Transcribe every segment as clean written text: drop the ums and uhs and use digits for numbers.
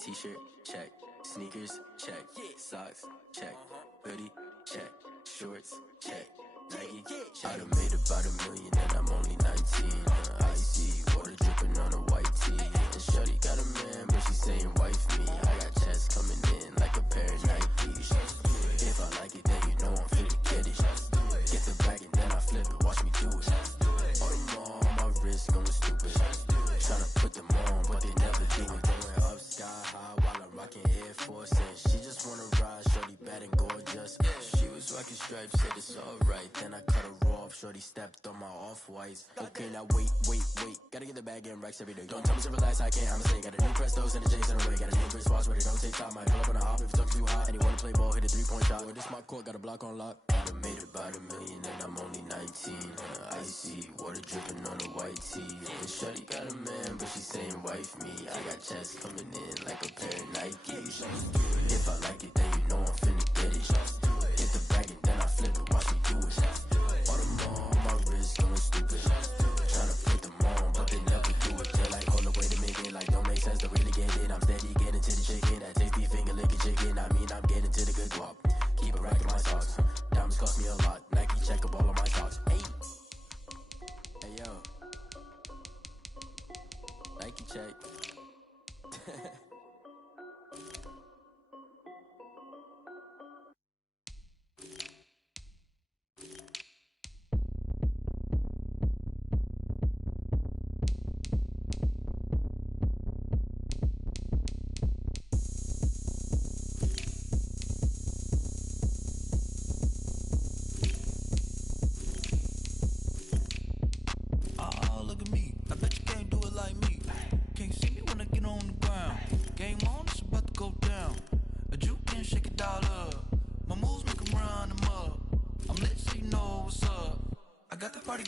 T-shirt, check. Sneakers, check. Socks, check. Hoodie, check. Shorts, check. Nike, check. I done made about $1 million and I'm only 19. Icy, water dripping on a white tee. And shorty got a man, but she saying wife me. I got checks coming in like a pair of Nikes. If I like it, then you know I'm finna get it. Get the bag and then I flip it, watch me do it. All them all on my wrist going stupid. Tryna put them on, but they never do it. Going up sky high while I'm rocking Air Force. And she just wanna ride, shorty bad and gorgeous. She was rocking stripes, said it's alright. Then I cut her off, shorty stepped on my off-whites. Okay, now wait. Gotta get the bag and racks every day. Don't tell me to relax, I can't, I'ma say. Got a new Prestos and a Jason away. Got a new wristwatch where they don't take time. Might pull up on a hop if it's too hot. And he wanna play ball, hit a 3-point shot. Well, this my court, got a block on lock. I done made about $1 million and I'm only 19. Icy, water dripping on a white tee. And shorty got a man, but she saying wife me. I got checks coming in like a pair of Nikes. If I like it, then you know I'm finna get it. Hit the bag and then I flip it, watch me do it. All them all on my wrist going stupid. Tryna put them on, but they never do it. They're like, hold the way to make it, like don't make sense to really get it. I'm steady getting to the chicken, that tasty finger licking chicken. I mean, I'm getting to the good guap. Keep it racking my socks. Diamonds cost me a lot. Nike check up all of my socks. Hey yo, Nike check.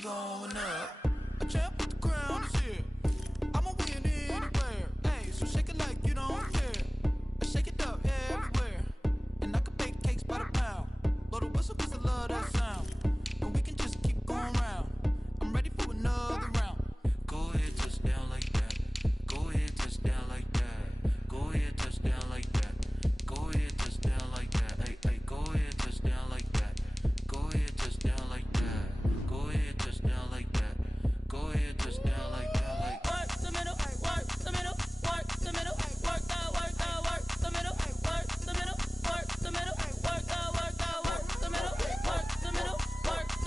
Going up, a champ with the crown is here. I'ma win anywhere. Hey, so shake it like you don't care. Shake it up everywhere. And I can bake cakes by the pound. Blow the whistle 'cause I love that sound. And we can just keep going round. I'm ready for another round. Go ahead, touch down like that. Go ahead, touch down like that. Go ahead, touch down like that. Go ahead, touch down like that. Hey, go ahead, touch down like that. Go ahead, touch down like that. Go ahead, touch down like that. Go ahead, touch down like that. Like work the middle, work the middle, work the middle, work the middle, work the middle, work the middle, work the middle, work the middle, work the middle, work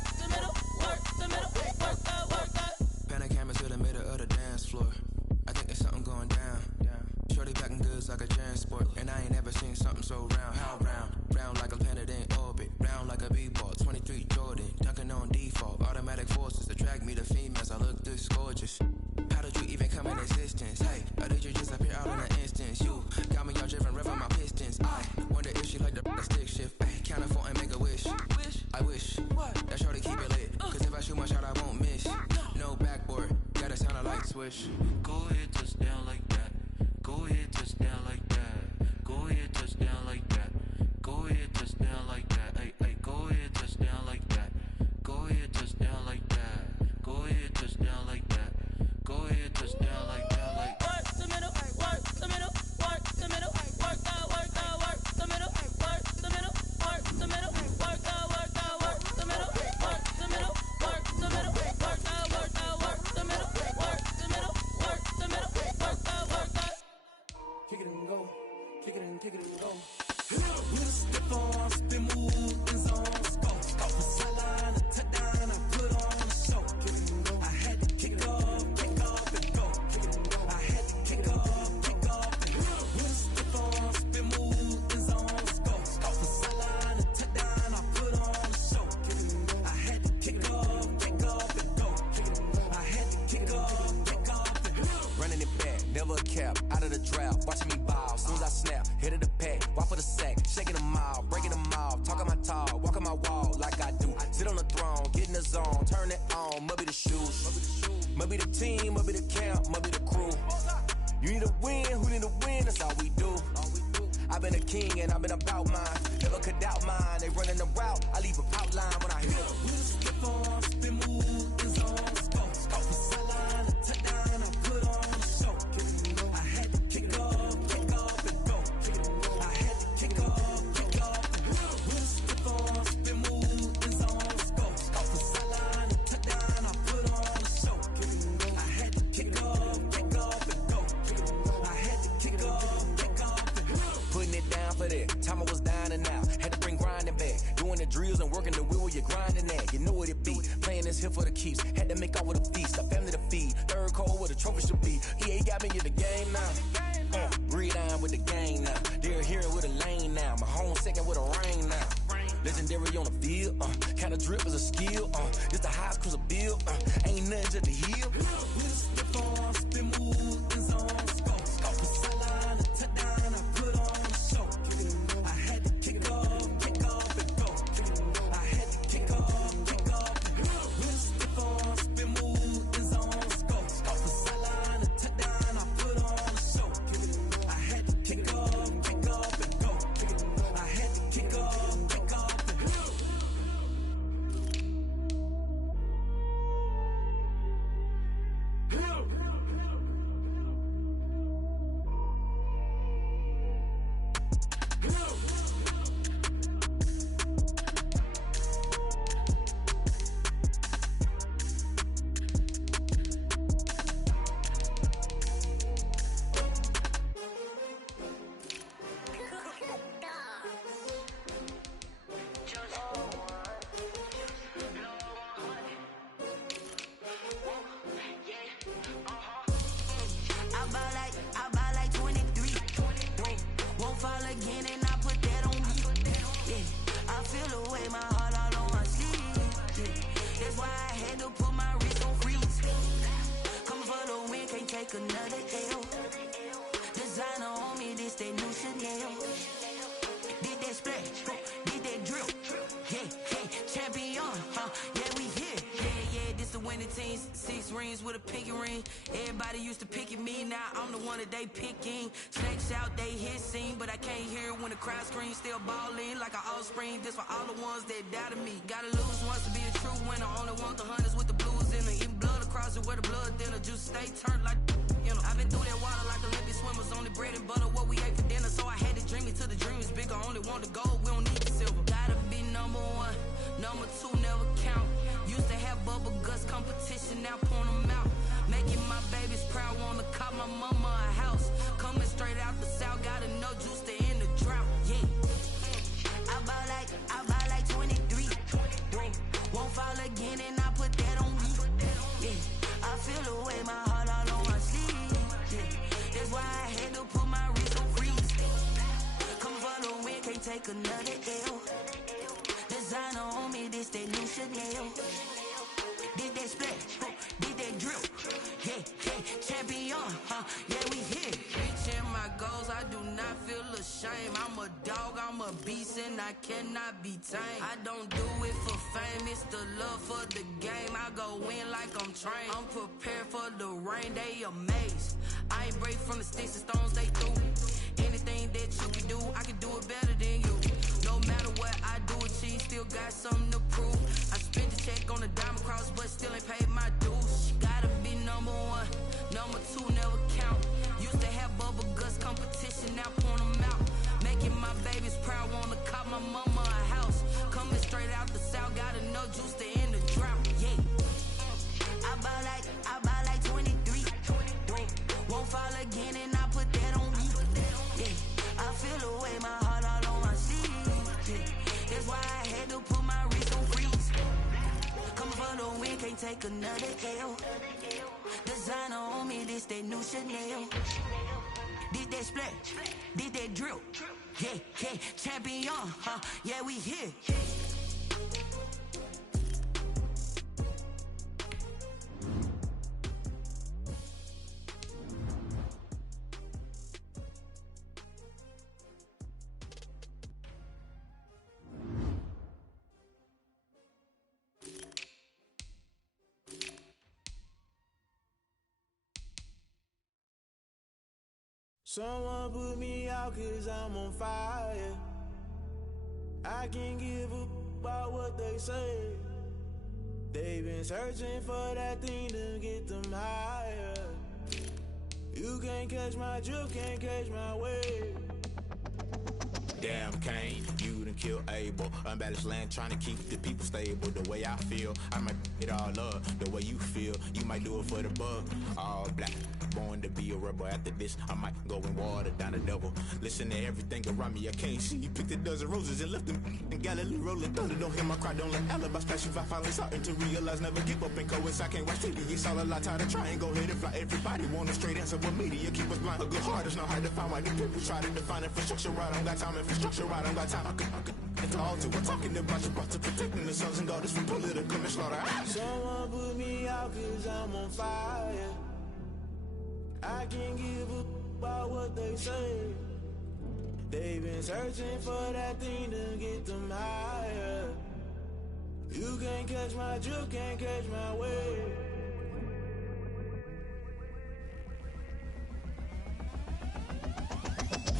the middle, work the middle, work the middle, work the. Pan a camera to the middle of the dance floor. I think there's something going down. Shorty packing goods like a transport, and I ain't never seen something so round. How round? Round like a planet in orbit, round like a b-ball. 23 Jordan, dunking on default. Automatic forces attract me to females. I look this gorgeous. How did you even come in existence? Hey, or did you just appear out in an instance? You got me all driven, revving my pistons. I wonder if she like the stick shift. Hey, count a 4 and make a wish. I wish that shorty keep it lit. 'Cause if I shoot my shot, I won't miss. No backboard, gotta sound a light switch. Go ahead, touch down like that. Go ahead, touch down like that. Go ahead, touch down like that. Go ahead, touch down like that. Hey, go ahead, touch down like that. Go ahead, touch down like that. Go ahead, touch down like that. Go ahead, touch down like that. Like work the middle, work the middle, work the middle, work the middle, work the middle, work the middle, work the middle, work the middle, work the middle, work the middle, work the middle, work the middle, work the middle, work the. Kick it and go, kick it and go. With a step on, spin move, and zones, go. From sideline to touchdown, I put on a show. I had to kick off, and go. I had to kick off, and go. With a step on, spin move, and zones, go. From sideline to touchdown, I put on a show. I had to kick off, and go. I had to kick off, and go. Running it back, never a cap, out of the drought, watching me ball. Soon as I snap, hit of the pack, walk for the sack, shaking them out, breaking them off, talking my talk, walking my wall like I do. Sit on the throne, get in the zone, turn it on, must be the shoes, must be the team, must be the camp, must be the crew. You need a win, who need a win, that's all we do. I've been a king and I've been about mine, never could doubt mine, they running the route, I leave an outline when I hit them. With a step on, spin move, and zones, go. From sideline to touchdown, I put on set. Time I was down and out, had to bring grinding back. Doing the drills and working the wheel where you're grinding at. You know what it be, playing this here for the keeps. Had to make out with a feast, a family to feed. Third cold where the trophy should be. EA got me in the game now. Breathe on with the game now. They're here with a lane now. My home second with a rain now. Legendary on the field, kinda drip is a skill, it's the highest cause a bill, ain't nothing just the hill. We just step on, spin move, and zone, scope. The sideline, the touchdown, I put on a show. I had to kick off and go. I had to kick off and go. We just step on, spin move, and zone, scope. The sideline, the touchdown, I put on a show. I had to kick off and go. I had to kick off. Six rings with a pinky ring. Everybody used to pick at me, now I'm the one that they picking. Snakes out, they hit scene, but I can't hear when the crowd screams. Still balling like an offspring. This for all the ones that doubted me. Gotta lose once to be a true winner. Only want the hunters with the blues in them. Eating blood across it where the blood thinner. Juice stay turned like you know. I've been through that water like Olympic swimmers. Only bread and butter what we ate for dinner. So I had to dream it till the dream is bigger. Only want the gold, we don't need the silver. Gotta be number one, number two never count. Used to have bubble guts competition, now point them out. Making my babies proud, wanna cop my mama a house. Coming straight out the south, gotta know juice to end the drought. Yeah, I buy like 23. Won't fall again, and I put that on me. Yeah, I feel the way, my heart all on my sleeve. Yeah, that's why I had to put my wrist on freeze. Come for the win, can't take another L. Designer on me, this that new Chanel. Did that splash, did that drip. Yeah, champion, yeah, we here. Reaching my goals, I do not feel ashamed. I'm a dog, I'm a beast, and I cannot be tamed. I don't do it for fame, it's the love for the game. I go in like I'm trained. I'm prepared for the rain, they amazed. I ain't break from the sticks and stones they threw. Anything that you can do, I can do it better than you. No matter what I do, achieve, still got something to prove. I spent the check on the diamond cross, but still ain't paid my dues. Gotta be number one, number two never count. Used to have bubble guts competition, now point them out. Making my babies proud, wanna cop my mama a house. Coming straight out the south, gotta know juice to end the drought. Yeah, I buy like 23. Won't fall again, and I put that on me. Yeah, I feel the way, my heart all on my sleeve. Yeah, that's why I had to put my wrist on freeze. Coming for the win, can't take another L. Designer on me, this that new Chanel. Did that splash, did that drip. Yeah, champion, yeah, we here. Someone put me out cause I'm on fire. I can't give up about what they say. They've been searching for that thing to get them higher. You can't catch my drift, can't catch my wave. Damn Kane, you done killed Abel. Unbalanced land trying to keep the people stable. The way I feel, I might it all up. The way you feel, you might do it for the buck. All black, born to be a rebel. After this, I might go and water down the devil. Listen to everything around me, I can't see. He picked a dozen roses and left them in Galilee rolling thunder. Don't hear my cry, don't let alibis pass you. I finally starting to realize, never give up and coincide. Can't watch TV, it's all a lot. Tired of trying, go ahead and fly. Everybody want a straight answer, but media keep us blind. A good heart is not hard to find. Why do people try to define infrastructure right? I don't got time, infrastructure right, I don't got time. I could it's all to. We're talking about you, about to protecting the sons and daughters from political manslaughter. Someone put me out cause I'm on fire. I can't give up about what they say. They've been searching for that thing to get them higher. You can't catch my drift, can't catch my wave.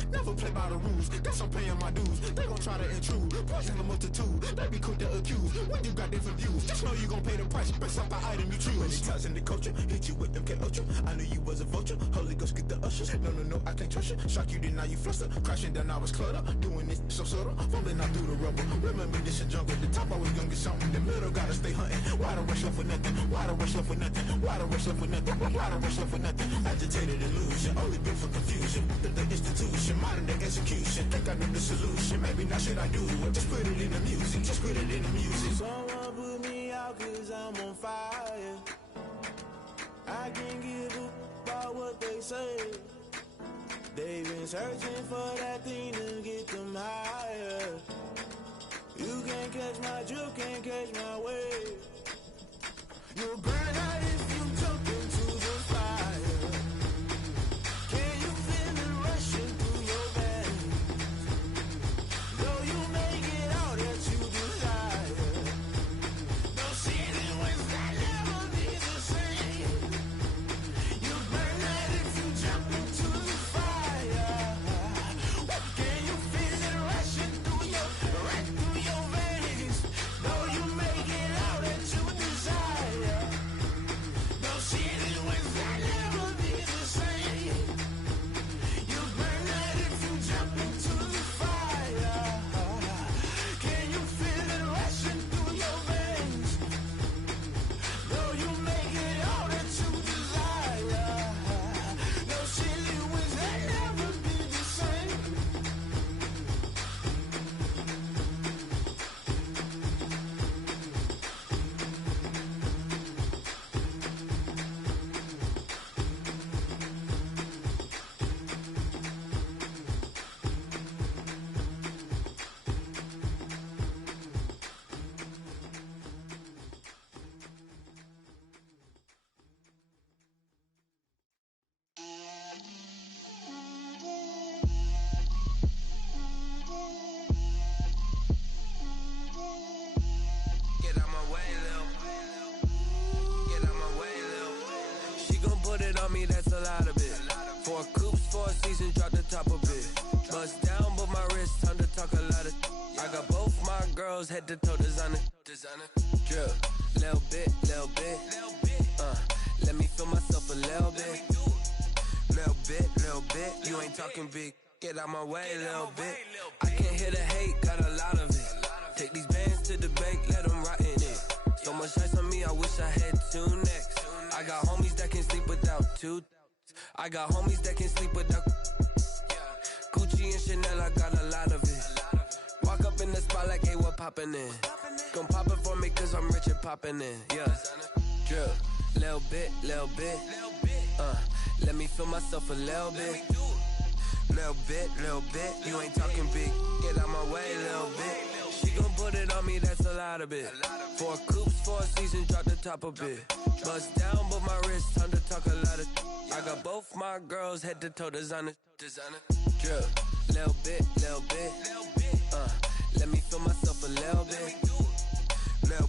Never play by the rules, guess I'm paying my dues. They gon' try to intrude, poison the multitude. They be quick to accuse, when you got different views. Just know you gon' pay the price, based off the item you choose. Many times in the culture, hit you with them Ultra. I knew you was a vulture, Holy Ghost get the ushers. No, I can't trust you. Shock you, then now you fluster. Crashing down, I was cluttered. Doing this so subtle, falling out through the rubble. Remember this is jungle, the top I was young and something. The middle gotta stay hunting. Why the rush left for nothing? Why the rush left for nothing? Why the rush left for nothing? Why the rush left for nothing? Agitated illusion, only built for confusion. The institution, modern day execution. Think I knew the solution, maybe now should I do it? Just put it in the music, just put it in the music. Someone put me out cause I'm on fire. I can't give up about what they say. They've been searching for that thing to get them higher. You can't catch my drift, can't catch my wave. You'll burn out if you jump into the fire. Can you feel it rushing through your veins? Though you make it all that you desire. No ceiling wins that never be the same. You burn out if you jump into the fire. Can you feel it rushing through your veins? Though you make it all that you desire. No ceiling wins that never be the same. You burn out if you jump into the fire. Can you feel it rushing through your veins? Though you make it all that you desire. No ceiling wins that never be the same. Get out my way, Lil. Get out my way, Lil. She gon' put it on me, that's a lot of it. 4 coops, 4 seasons, drop the top a bit. Bust down, but my wrist, time to talk a lot of. I got both my girls, head to toe designer. Drip, little bit. Let me feel myself a little bit. Little bit. You ain't talking big. Get out my way, little bit. I can't hear the hate, got a lot of it. Take these bands to the bank, let them rot in it. So much ice on me, I wish I had 2 necks. I got homies that can sleep without 2. I got homies that can sleep without Gucci and Chanel, I got a lot of it. Walk up in the spot like, hey, what poppin' in? Gon' pop it for me cause I'm rich and poppin' in, yeah. Drip, little bit. Let me feel myself a little bit. Little bit. You ain't talking big. Get out my way, little bit. She gon' put it on me, that's a lot of it. 4 coops, 4 seasons, drop the top a bit. Bust down, but my wrist, time to talk a lot of. I got both my girls, head to toe designer. Drip, little bit. Let me feel myself a little bit. Little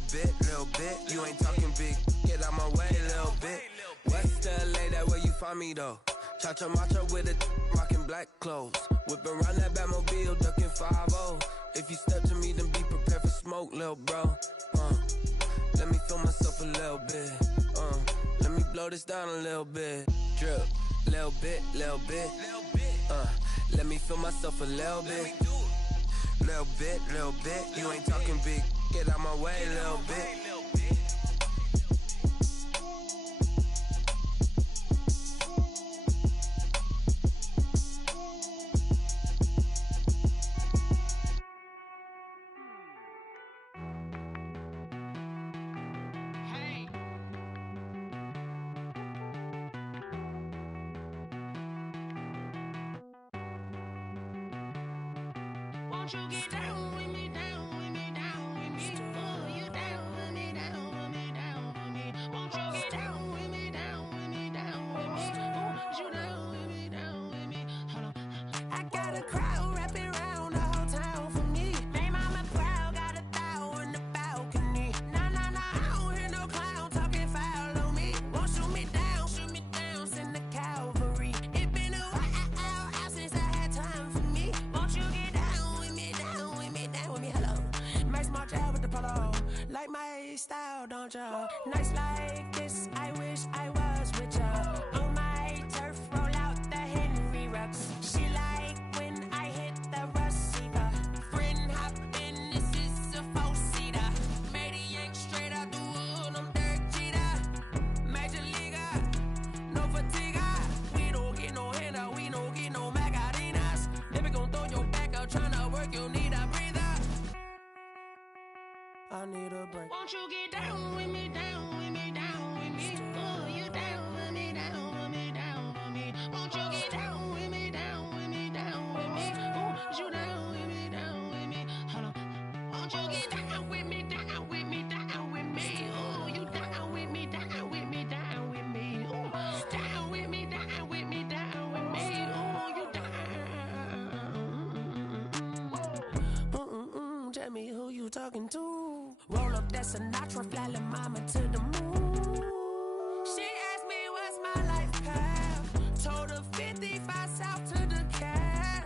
bit. You ain't talking big. Get out my way, little bit. West LA, that where you find me though. Cha-cha matcha with it, rockin' black clothes. Whippin' around that Batmobile, duckin' 5-0. If you step to me, then be prepared for smoke, lil' bro. Let me feel myself a little bit. Let me blow this down a little bit. Drip, little bit. Let me feel myself a little bit. Little bit. You ain't talking big. Get out my way, little bit. Won't you get down with me, down with me, down with me? Oh, you down with me, down with me, down with me. Won't you get down with me, down with me, down with me? Oh, you down with me, down with me. Hold on. I got a crowd wrapping around the whole town for me. Hey, mama proud, got a thou on the balcony. Nah, nah, nah, I don't hear no clown talking foul on me. Won't shoot me down, send the cavalry. It been a while since I had time for me. Won't you get down with me, down with me, down with me? Hello, Max March out with the polo. Like my style, don't ya? Nights like this, I wish I was with ya. On my turf, roll out the Henry Rux. She like when I hit the receiver. Friend hop in, this is a four-seater. Made a yank straight out the wood, I'm Derek Jeter. Major leaguer, no fatigue. We don't get no handout, we don't get no Macarinas. Never gon' throw your back out, tryna work, you need a breather. I need a break. Won't you get down with me, down with me, down with me? Oh, you down with me, down with me, down with me. Won't you get down with me, down with me, down with me? Oh, you down with me, down with me. Hold on. Won't you get down with me, down with me, down with me? Oh, you down with me, down with me, down with me. Oh, down with me, down with me, down with me. Oh, you down. Tell me who you talking to. Roll up that Sinatra, fly la mama to the moon. She asked me what's my life path. Told her 55 south to the cab.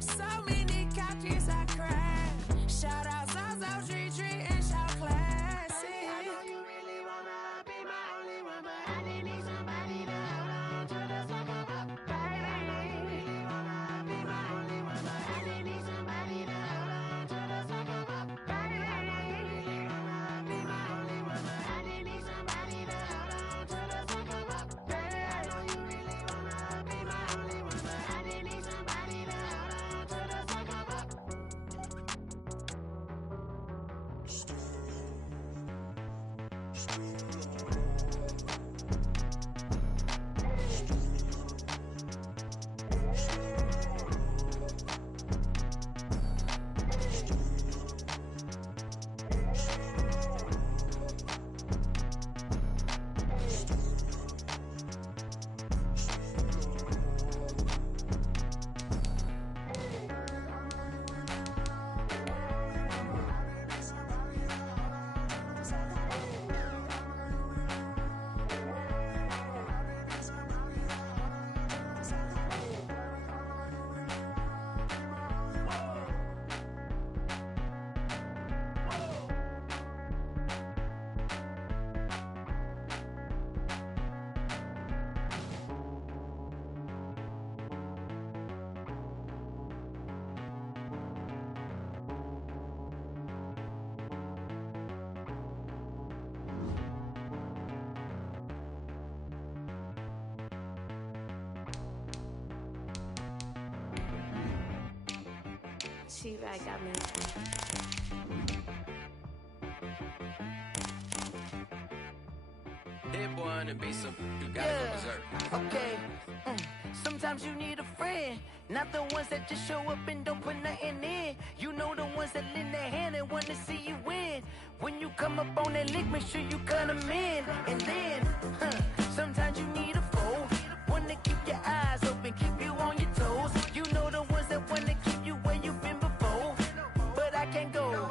So many couches I cried. Shout out South Street and shout classic. I know you really wanna be my only one, but I didn't need somebody to hold on to the sucker up. Baby, I know you really wanna be my only one, but I didn't need somebody to hold on to the sucker up. Baby, I know you really wanna be my only one, but I didn't need somebody to hold on to the sucker up. Baby, I know you really wanna be my only one, but I didn't need somebody to hold on to the sucker up. T-Rag got me. That boy on the beat, so you gotta go berserk. Okay. Sometimes you need a friend, not the ones that just show up and don't put nothing in. You know the ones that lend their hand and want to see you win. When you come up on that lick, make sure you cut them in. And then, sometimes you need a foe, one to keep your eyes open, keep you on your toes. You know the ones that want to keep you where you've been before. But I can't go, no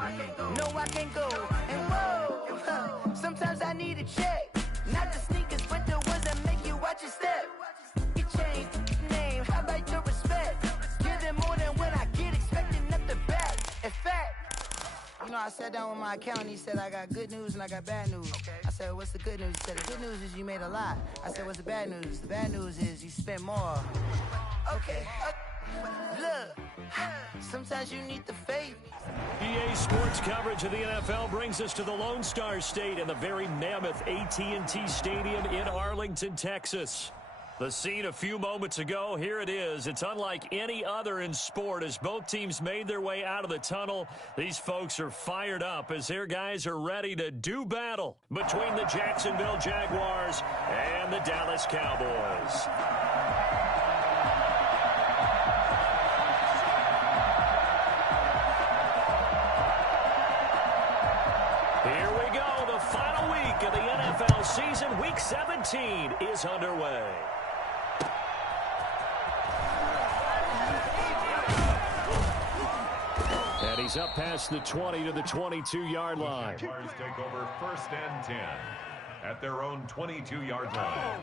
I can't go. And whoa, sometimes I need a check, not the sneakers, but the ones that make you watch your step. You change name, how about your respect? Give them more than what I get, expecting nothing back. In fact, you know, I sat down with my accountant, he said I got good news and I got bad news. Okay. I said, what's the good news? He said, the good news is you made a lot. I said, what's the bad news? The bad news is you spent more. Okay. Look, sometimes you need the faith. EA Sports coverage of the NFL brings us to the Lone Star State and the very mammoth AT&T Stadium in Arlington, Texas. The scene a few moments ago, here it is. It's unlike any other in sport as both teams made their way out of the tunnel. These folks are fired up as their guys are ready to do battle between the Jacksonville Jaguars and the Dallas Cowboys. season. Week 17 is underway. And he's up past the 20 to the 22-yard line. Jaguars take over 1st and 10 at their own 22-yard line.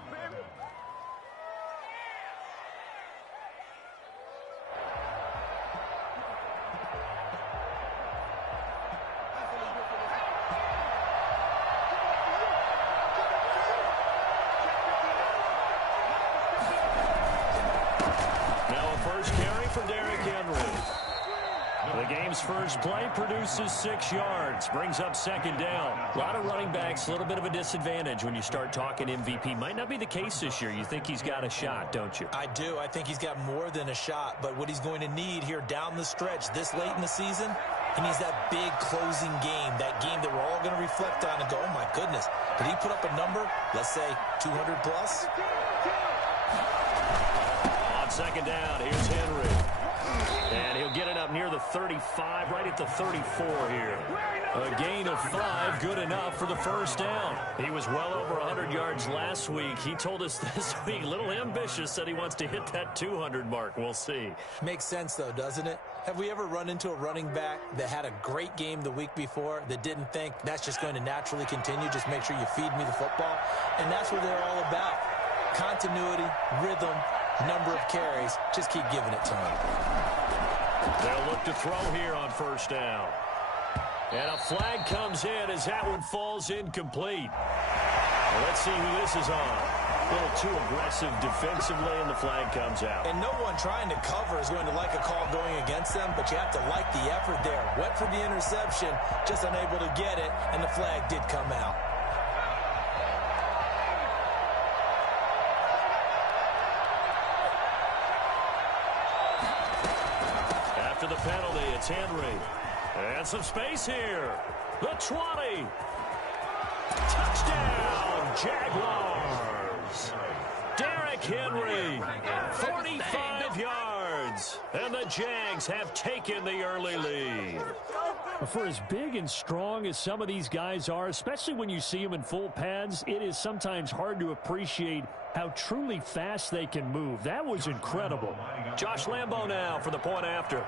The game's first play produces 6 yards, brings up 2nd down. A lot of running backs, a little bit of a disadvantage when you start talking MVP. Might not be the case this year. You think he's got a shot, don't you? I do. I think he's got more than a shot, but what he's going to need here down the stretch this late in the season, he needs that big closing game, that game that we're all going to reflect on and go, oh my goodness, did he put up a number, let's say 200 plus? On 2nd down, here's Henry. And he'll get it up near the 35, right at the 34 here. A gain of 5, good enough for the 1st down. He was well over 100 yards last week. He told us this week, a little ambitious, said he wants to hit that 200 mark. We'll see. Makes sense, though, doesn't it? Have we ever run into a running back that had a great game the week before that didn't think that's just going to naturally continue? Just make sure you feed me the football. And that's what they're all about. Continuity, rhythm, number of carries. Just keep giving it to him. They'll look to throw here on 1st down. And a flag comes in as that one falls incomplete. Well, let's see who this is on. A little too aggressive defensively, and the flag comes out. And no one trying to cover is going to like a call going against them, but you have to like the effort there. Went for the interception, just unable to get it, and the flag did come out. After the penalty, it's Henry. And some space here. The 20. Touchdown, Jaguars. Derrick Henry, 45 yards. And the Jags have taken the early lead. For as big and strong as some of these guys are, especially when you see them in full pads, it is sometimes hard to appreciate how truly fast they can move. That was incredible. Josh Lambo now for the point after.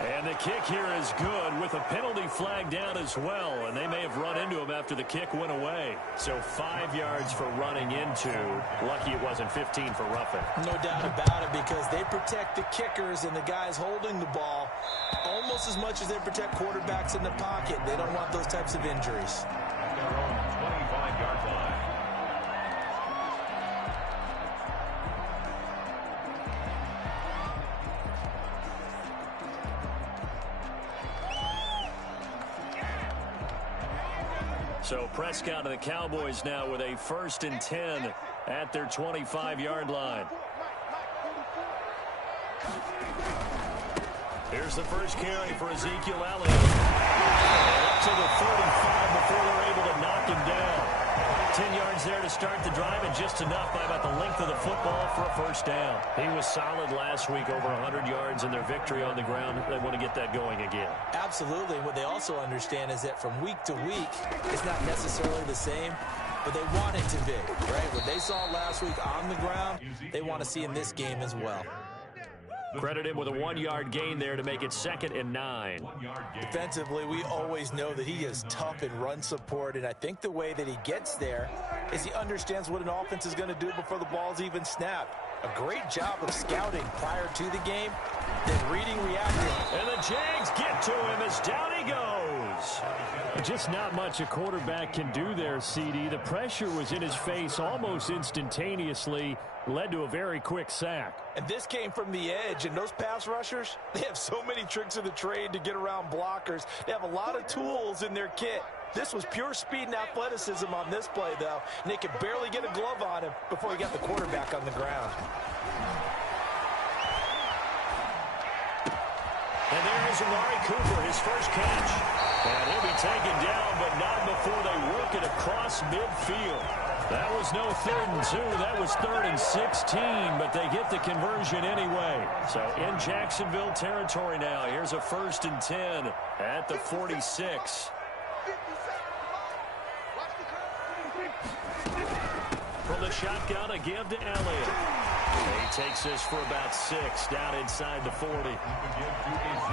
And the kick here is good with a penalty flag down as well, and they may have run into him after the kick went away. So 5 yards for running into. Lucky it wasn't 15 for roughing. No doubt about it, because they protect the kickers and the guys holding the ball almost as much as they protect quarterbacks in the pocket. They don't want those types of injuries. At their own 25-yard line. So Prescott and the Cowboys now with a 1st and 10 at their 25-yard line. Here's the first carry for Ezekiel Elliott. Up to the 35 before they're able to knock him down. 10 yards there to start the drive, and just enough by about the length of the football for a 1st down. He was solid last week, over 100 yards in their victory on the ground. They want to get that going again. Absolutely. What they also understand is that from week to week, it's not necessarily the same, but they want it to be, right? What they saw last week on the ground, they want to see in this game as well. Credit him with a 1-yard gain there to make it 2nd and 9. Defensively, we always know that he is tough in run support, and I think the way that he gets there is he understands what an offense is going to do before the ball's even snapped. A great job of scouting prior to the game, then reading, reacting. And the Jags get to him as down he goes. Just not much a quarterback can do there, CD. The pressure was in his face almost instantaneously, led to a very quick sack. And this came from the edge, and those pass rushers, they have so many tricks of the trade to get around blockers. They have a lot of tools in their kit. This was pure speed and athleticism on this play, though, and they could barely get a glove on him before he got the quarterback on the ground. And there is Amari Cooper, his first catch. And he'll be taken down, but not before they work it across midfield. That was no 3rd and 2. That was 3rd and 16, but they get the conversion anyway. So in Jacksonville territory now. Here's a 1st and 10 at the 46. From the shotgun, a give to Elliott. He takes this for about 6 down inside the 40.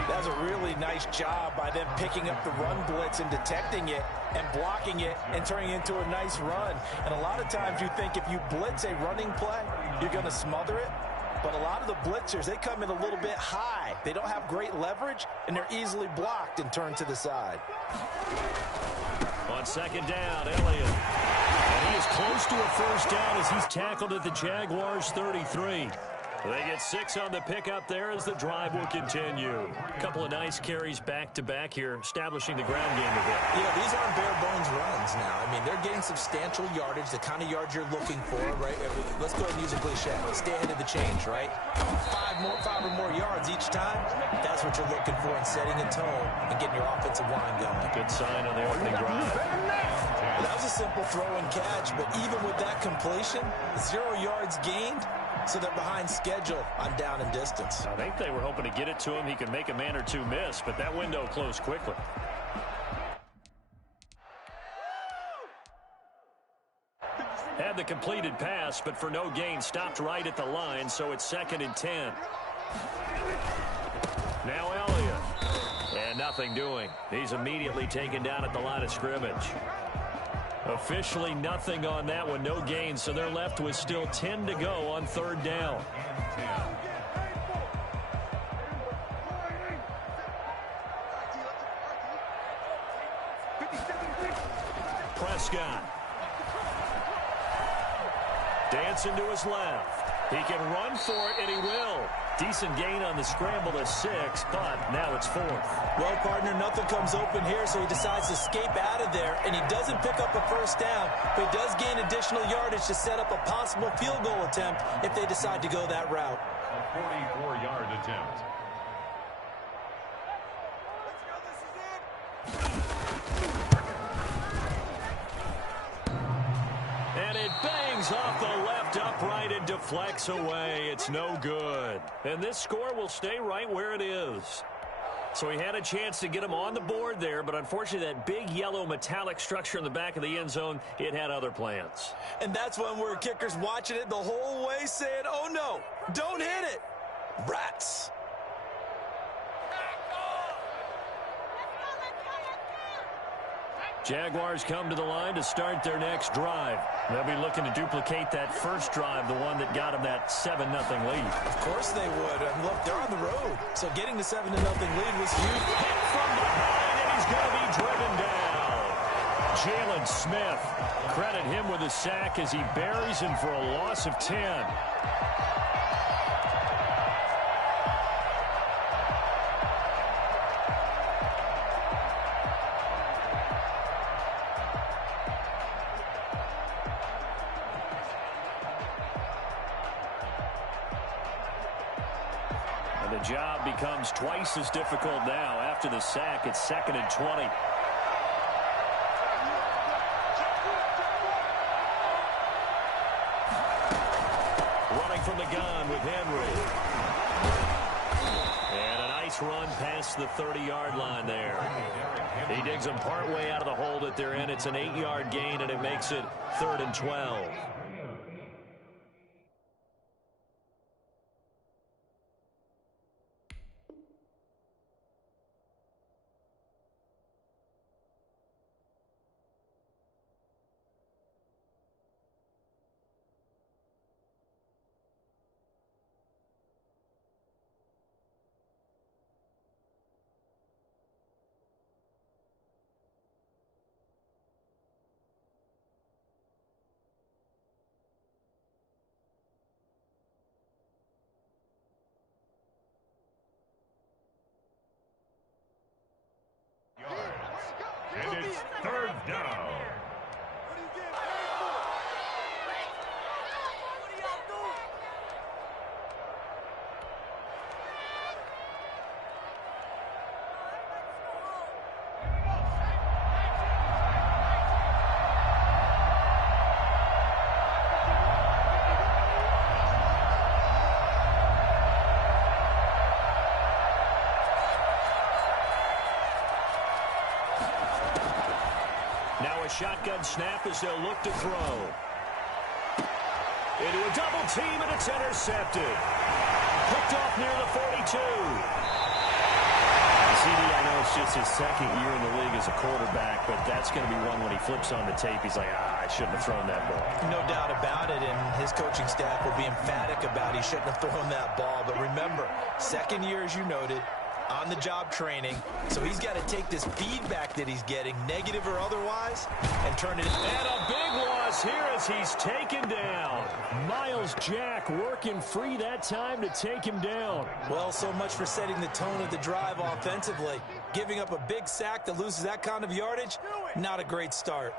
That's a really nice job by them picking up the run blitz and detecting it and blocking it and turning it into a nice run. And a lot of times you think if you blitz a running play, you're going to smother it. But a lot of the blitzers, they come in a little bit high. They don't have great leverage, and they're easily blocked and turned to the side. On 2nd down, Elliott. And he is close to a 1st down as he's tackled at the Jaguars' 33. They get 6 on the pickup there as the drive will continue. A couple of nice carries back-to-back here, establishing the ground game a bit. Yeah, these aren't bare-bones runs now. I mean, they're getting substantial yardage, the kind of yards you're looking for, right? Let's go ahead and use a cliche. Stay ahead of the change, right? 5 or more yards each time, that's what you're looking for in setting a tone and getting your offensive line going. Good sign on the opening drive. Well, that was a simple throw and catch, but even with that completion, 0 yards gained, so they're behind schedule on down and distance. I think they were hoping to get it to him. He could make a man or two miss, but that window closed quickly. Had the completed pass, but for no gain, stopped right at the line, so it's 2nd and 10. Now Elliott. And nothing doing. He's immediately taken down at the line of scrimmage. Officially nothing on that one, no gain, so they're left with still 10 to go on 3rd down. Prescott. Dancing to his left. He can run for it, and he will. Decent gain on the scramble to 6, but now it's 4th. Well, partner, nothing comes open here, so he decides to escape out of there, and he doesn't pick up a 1st down, but he does gain additional yardage to set up a possible field goal attempt if they decide to go that route. A 44-yard attempt. And it bangs off the left upright and deflects away. It's no good. And this score will stay right where it is. So he had a chance to get him on the board there, but unfortunately that big yellow metallic structure in the back of the end zone, it had other plans. And that's when we're kickers watching it the whole way saying, oh no, don't hit it. Rats. Jaguars come to the line to start their next drive. They'll be looking to duplicate that first drive, the one that got them that 7-0 lead. Of course they would. And look, they're on the road. So getting the 7-0 lead was huge. Hit from behind, and he's going to be driven down. Jalen Smith, credit him with a sack as he buries him for a loss of 10. The job becomes twice as difficult now. After the sack, it's 2nd and 20. Running from the gun with Henry. And a nice run past the 30-yard line there. He digs them partway out of the hole that they're in. It's an 8-yard gain, and it makes it 3rd and 12. shotgun snap as they'll look to throw. Into a double team, and it's intercepted. Picked off near the 42. CD, I know it's just his second year in the league as a quarterback, but that's going to be one when he flips on the tape. He's like, I shouldn't have thrown that ball. No doubt about it, and his coaching staff will be emphatic about he shouldn't have thrown that ball. But remember, second year, as you noted, on-the-job training, so he's got to take this feedback that he's getting, negative or otherwise, and turn it into... And a big loss here as he's taken down. Miles Jack working free that time to take him down. Well, so much for setting the tone of the drive offensively. Giving up a big sack that loses that kind of yardage, not a great start.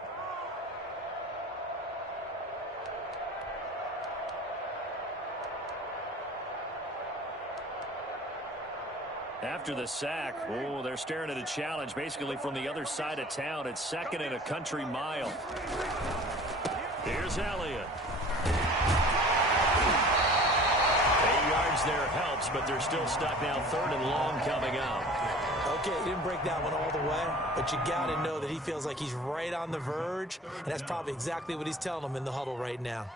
After the sack, they're staring at a challenge basically from the other side of town. It's second and a country mile. Here's Elliott. 8 yards there helps, but they're still stuck now. Third and long coming up. Okay, he didn't break that one all the way, but you got to know that he feels like he's right on the verge, and that's probably exactly what he's telling them in the huddle right now.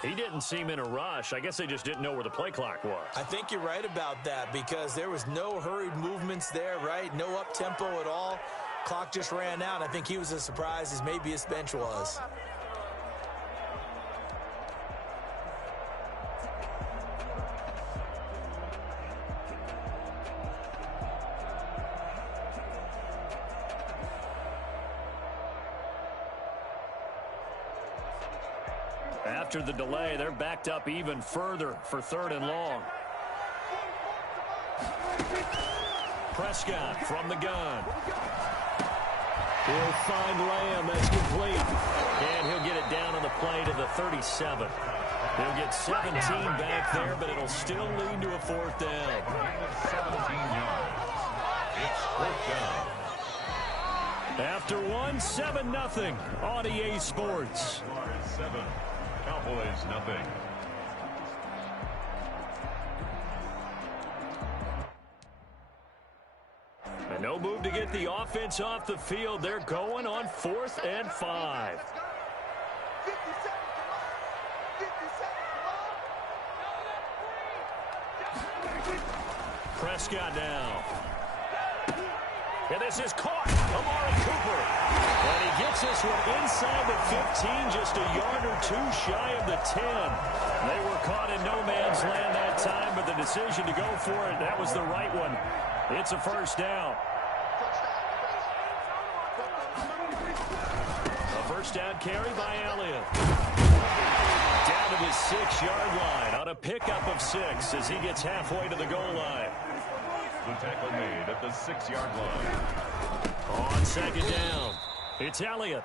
He didn't seem in a rush. I guess they just didn't know where the play clock was. I think you're right about that because there was no hurried movements there, right? No up-tempo at all. Clock just ran out. I think he was as surprised as maybe his bench was. After the delay, they're backed up even further for third and long. Prescott from the gun. He'll find Lamb. That's complete. And he'll get it down on the play to the 37. He'll get 17 back there, but it'll still lead to a fourth down. 17 yards. It's fourth down. After one, 7-0 on EA Sports. 7. Cowboys nothing. And no move to get the offense off the field. They're going on 4th and 5. Prescott now. And this is caught. Amari Cooper. And he gets this one inside the 15, just a yard or two shy of the 10. They were caught in no man's land that time, but the decision to go for it, that was the right one. It's a first down. A first down carry by Elliott. Down to the 6-yard line on a pickup of 6 as he gets halfway to the goal line. The tackle made at the 6-yard line. On second down, it's Elliott.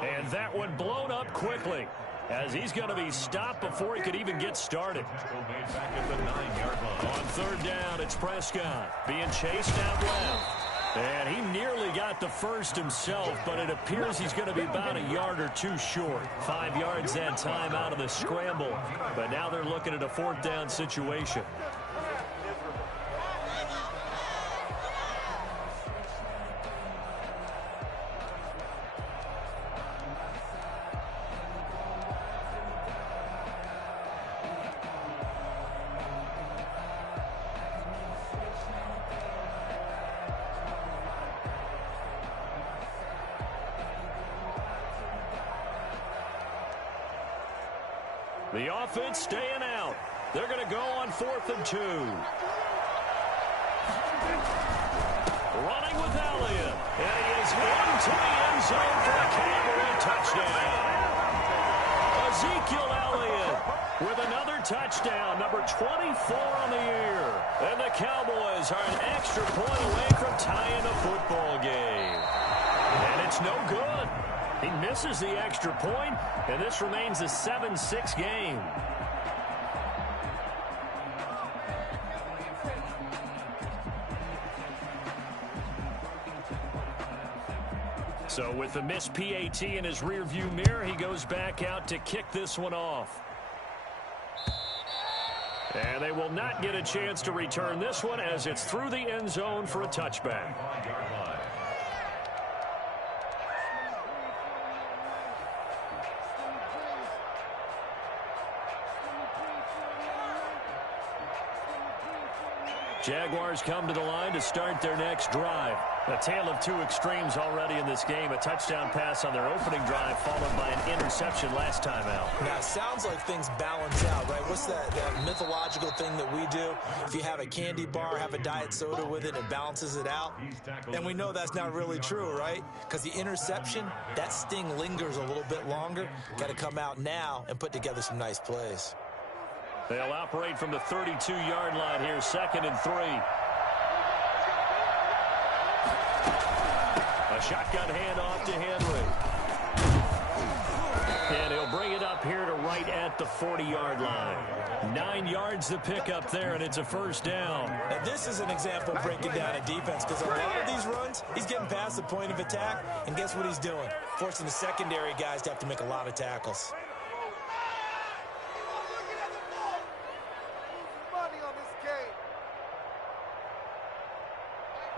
And that one blown up quickly as he's going to be stopped before he could even get started. Made back at the 9-yard line. On third down, it's Prescott being chased out left. And he nearly got the first himself, but it appears he's going to be about a yard or two short. 5 yards that time out of the scramble. But now they're looking at a fourth down situation. The offense staying out. They're going to go on 4th and 2. Running with Elliott. And he is into the end zone for a Cowboy touchdown. Ezekiel Elliott with another touchdown, number 24 on the year. And the Cowboys are an extra point away from tying the football game. And it's no good. He misses the extra point, and this remains a 7-6 game. So with the missed PAT in his rearview mirror, he goes back out to kick this one off. And they will not get a chance to return this one as it's through the end zone for a touchback. Jaguars come to the line to start their next drive. A tale of two extremes already in this game. A touchdown pass on their opening drive followed by an interception last time out. Now, it sounds like things balance out, right? What's that mythological thing that we do? If you have a candy bar, have a diet soda with it, it balances it out. And we know that's not really true, right? Because the interception, that sting lingers a little bit longer. Got to come out now and put together some nice plays. They'll operate from the 32-yard line here, 2nd and 3. A shotgun handoff to Henry. And he'll bring it up here to right at the 40-yard line. 9 yards to pick up there, and it's a first down. Now, this is an example of breaking down a defense because on a lot of these runs, he's getting past the point of attack, and guess what he's doing? Forcing the secondary guys to have to make a lot of tackles.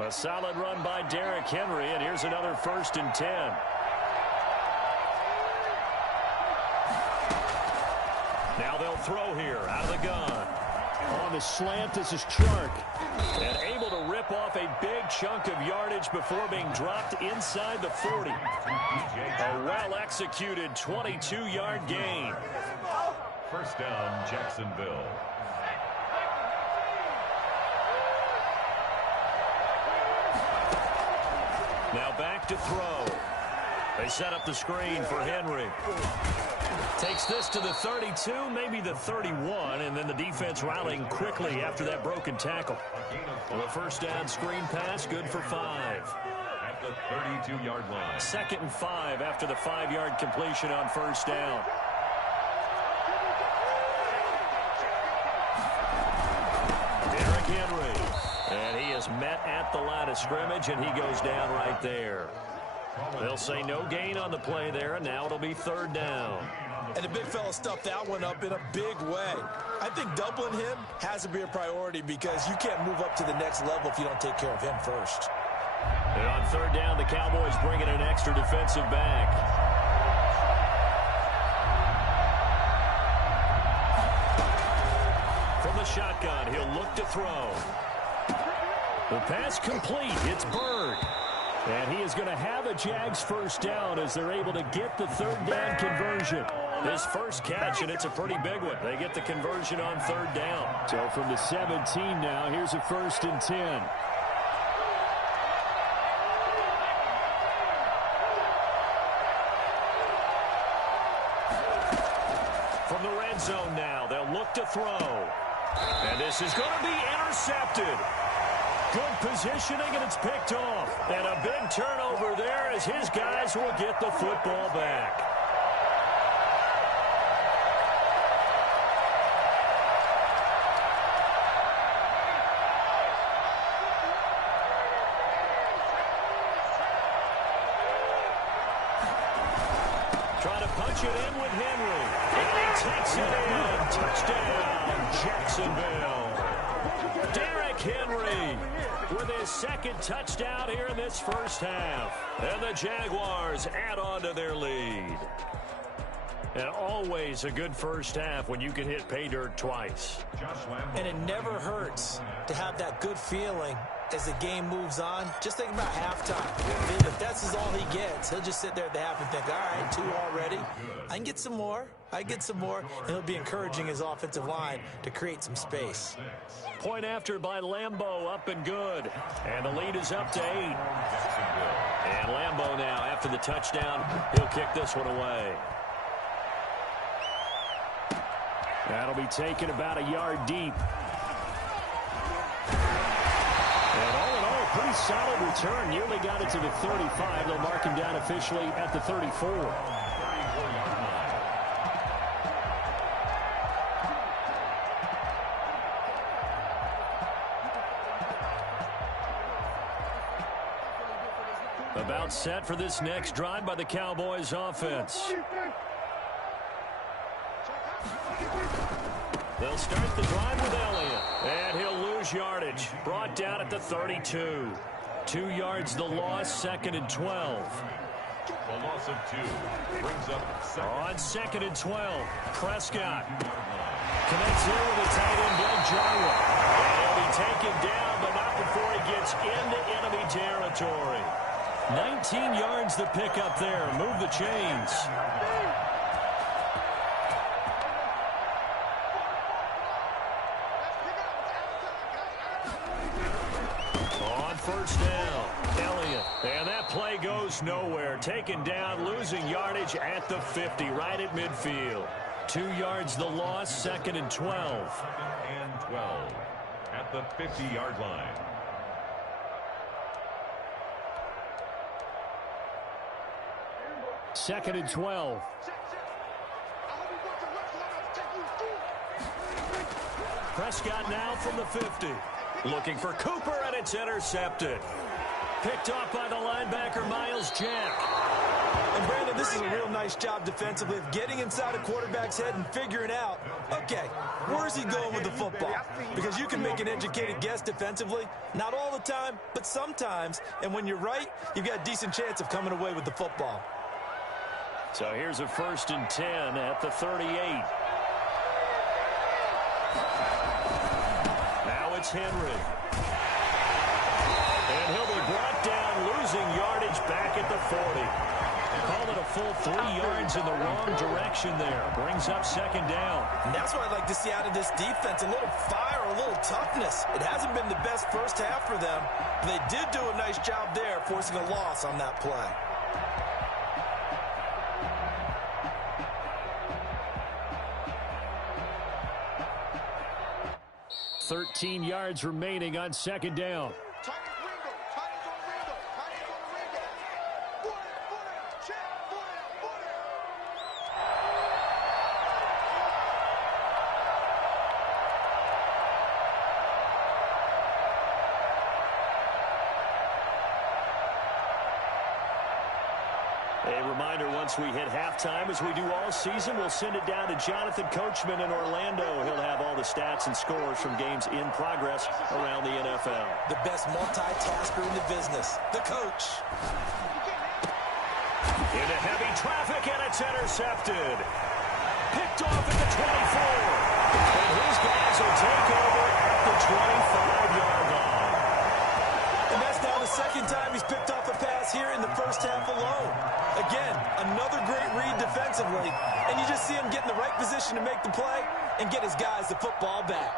A solid run by Derrick Henry, and here's another 1st and 10. Now they'll throw here out of the gun. On the slant, this is Chark. And able to rip off a big chunk of yardage before being dropped inside the 40. A well-executed 22-yard gain. First down, Jacksonville. Now back to throw. They set up the screen for Henry. Takes this to the 32, maybe the 31, and then the defense rallying quickly after that broken tackle. Well, a first down screen pass, good for 5. At the 32-yard line. 2nd and 5 after the 5-yard completion on first down. Derrick Henry. And he is met at the line of scrimmage, and he goes down right there. They'll say no gain on the play there, and now it'll be 3rd down. And the big fella stuffed that one up in a big way. I think doubling him has to be a priority because you can't move up to the next level if you don't take care of him first. And on 3rd down, the Cowboys bring in an extra defensive back. From the shotgun, he'll look to throw. The pass complete. It's Bird. And he is going to have a Jags first down as they're able to get the 3rd down conversion. His first catch, and it's a pretty big one. They get the conversion on 3rd down. So from the 17 now, here's a 1st and 10. From the red zone now, they'll look to throw. And this is going to be intercepted. Good positioning, and it's picked off. And a big turnover there as his guys will get the football back. Trying to punch it in with Henry. And he takes it in. Touchdown, Jacksonville. Derrick Henry with his 2nd touchdown here in this first half. And the Jaguars add on to their lead. And always a good first half when you can hit pay dirt twice. And it never hurts to have that good feeling as the game moves on. Just think about halftime. If that's all he gets, he'll just sit there at the half and think, all right, 2 already. I can get some more. And he'll be encouraging his offensive line to create some space. Point after by Lambeau, up and good. And the lead is up to 8. And Lambeau now, after the touchdown, he'll kick this one away. That'll be taken about a yard deep. And all in all, pretty solid return. Nearly got it to the 35. They'll mark him down officially at the 34. About set for this next drive by the Cowboys offense. They'll start the drive with Elliott, and he'll lose yardage. Brought down at the 32. 2 yards the loss, 2nd and 12. A loss of 2 brings up on 2nd and 12. Prescott connects here with a tight end, Blake Jarwin. And he'll be taken down, but not before he gets into enemy territory. 19 yards the pick up there. Move the chains. On first down, Elliott. And that play goes nowhere. Taken down, losing yardage at the 50, right at midfield. 2 yards the loss, 2nd and 12. 2nd and 12 at the 50-yard line. Second and 12. Prescott now from the 50. Looking for Cooper, and it's intercepted. Picked off by the linebacker, Miles Jack. And Brandon, this is a real nice job defensively of getting inside a quarterback's head and figuring out, okay, where's he going with the football? Because you can make an educated guess defensively. Not all the time, but sometimes. And when you're right, you've got a decent chance of coming away with the football. So here's a 1st and 10 at the 38. Now it's Henry. And he'll be brought down, losing yardage back at the 40. Call it a full 3 yards in the wrong direction there. Brings up 2nd down. And that's what I'd like to see out of this defense. A little fire, a little toughness. It hasn't been the best first half for them, but they did do a nice job there, forcing a loss on that play. 13 yards remaining on 2nd down. A reminder, once we hit halftime, as we do all season, we'll send it down to Jonathan Coachman in Orlando. He'll have all the stats and scores from games in progress around the NFL. The best multitasker in the business, the coach. Into heavy traffic, and it's intercepted. Picked off at the 24. And his guys will take over at the 25-yard line. And that's now the 2nd time he's picked off a pass here in the first half alone. Again, another great read defensively, and you just see him get in the right position to make the play and get his guys the football back.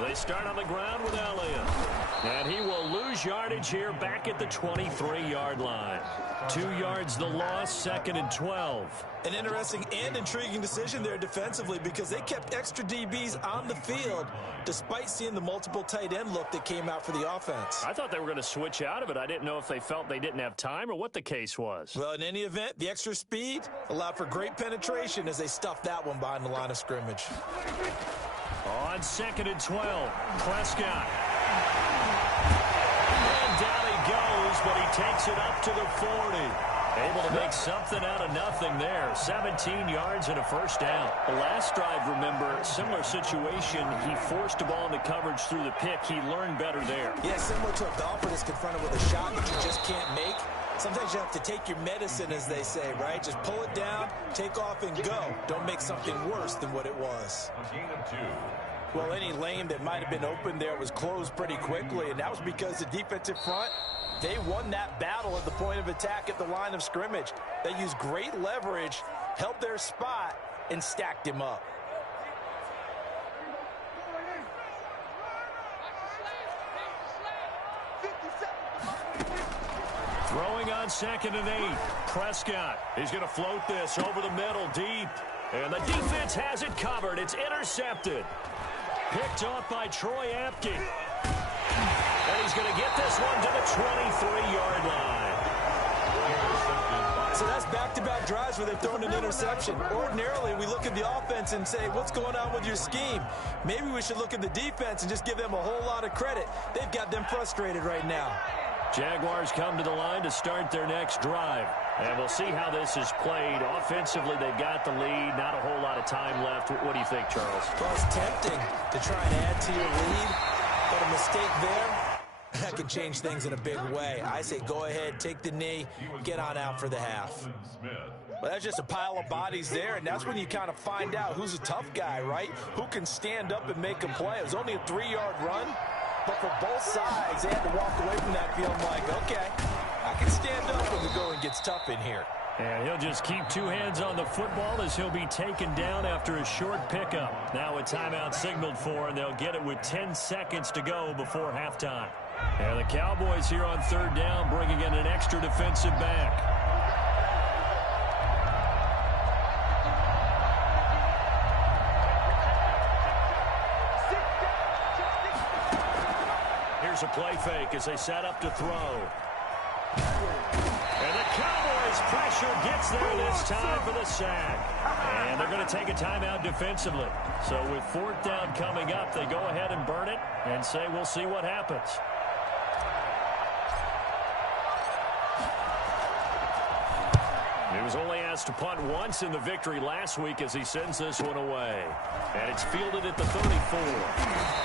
They start on the ground with Elliott. And he will lose yardage here back at the 23-yard line. 2 yards the loss, 2nd and 12. An interesting and intriguing decision there defensively because they kept extra DBs on the field despite seeing the multiple tight end look that came out for the offense. I thought they were going to switch out of it. I didn't know if they felt they didn't have time or what the case was. Well, in any event, the extra speed allowed for great penetration as they stuffed that one behind the line of scrimmage. On 2nd and 12, Prescott. And down he goes, but he takes it up to the 40. Able to make something out of nothing there. 17 yards and a first down. The last drive, remember, similar situation. He forced the ball into coverage through the pick. He learned better there. Yeah, similar to a golfer that's confronted with a shot that you just can't make. Sometimes you have to take your medicine, as they say, right? Just pull it down, take off, and go. Don't make something worse than what it was. A gain of 2. Well, any lane that might have been open there was closed pretty quickly, and that was because the defensive front, they won that battle at the point of attack at the line of scrimmage. They used great leverage, held their spot, and stacked him up. Throwing on 2nd and 8. Prescott. He's going to float this over the middle deep. And the defense has it covered. It's intercepted. Picked off by Troy Apke. And he's going to get this one to the 23-yard line. So that's back-to-back drives where they've thrown an interception. Ordinarily, we look at the offense and say, what's going on with your scheme? Maybe we should look at the defense and just give them a whole lot of credit. They've got them frustrated right now. Jaguars come to the line to start their next drive. And we'll see how this is played. Offensively, they've got the lead. Not a whole lot of time left. What do you think, Charles? Well, it's tempting to try and add to your lead, but a mistake there, that can change things in a big way. I say go ahead, take the knee, get on out for the half. Well, that's just a pile of bodies there, and that's when you kind of find out who's a tough guy, right? Who can stand up and make a play. It was only a 3-yard run, but for both sides, they had to walk away from that feeling like, okay, I can stand up when the going gets tough in here. And he'll just keep two hands on the football as he'll be taken down after a short pickup. Now a timeout signaled for, and they'll get it with 10 seconds to go before halftime. And the Cowboys here on 3rd down, bringing in an extra defensive back. Here's a play fake as they set up to throw. And the Cowboys pressure gets there this time for the sack. And they're going to take a timeout defensively. So with 4th down coming up, they go ahead and burn it and say we'll see what happens. He was only asked to punt once in the victory last week as he sends this one away. And it's fielded at the 34.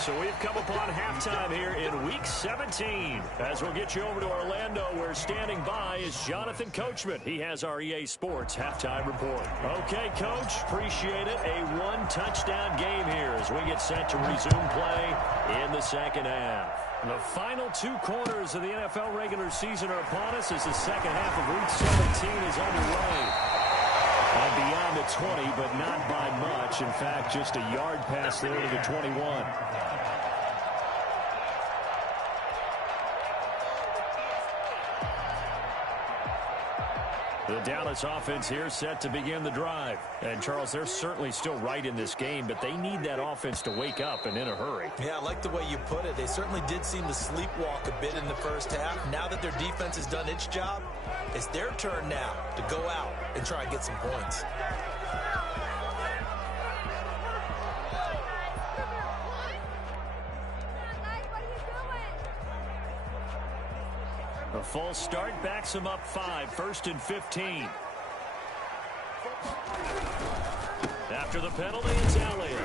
So we've come upon halftime here in Week 17. As we'll get you over to Orlando, where standing by is Jonathan Coachman. He has our EA Sports halftime report. Okay, Coach, appreciate it. A one-touchdown game here as we get set to resume play in the second half. The final 2 quarters of the NFL regular season are upon us as the second half of Week 17 is underway. And beyond the 20, but not by much. In fact, just a yard pass there to the 21. The Dallas offense here set to begin the drive. And, Charles, they're certainly still right in this game, but they need that offense to wake up and in a hurry. Yeah, I like the way you put it. They certainly did seem to sleepwalk a bit in the first half. Now that their defense has done its job, it's their turn now to go out and try and get some points. A false start backs him up 5, 1st and 15. After the penalty, it's Elliott.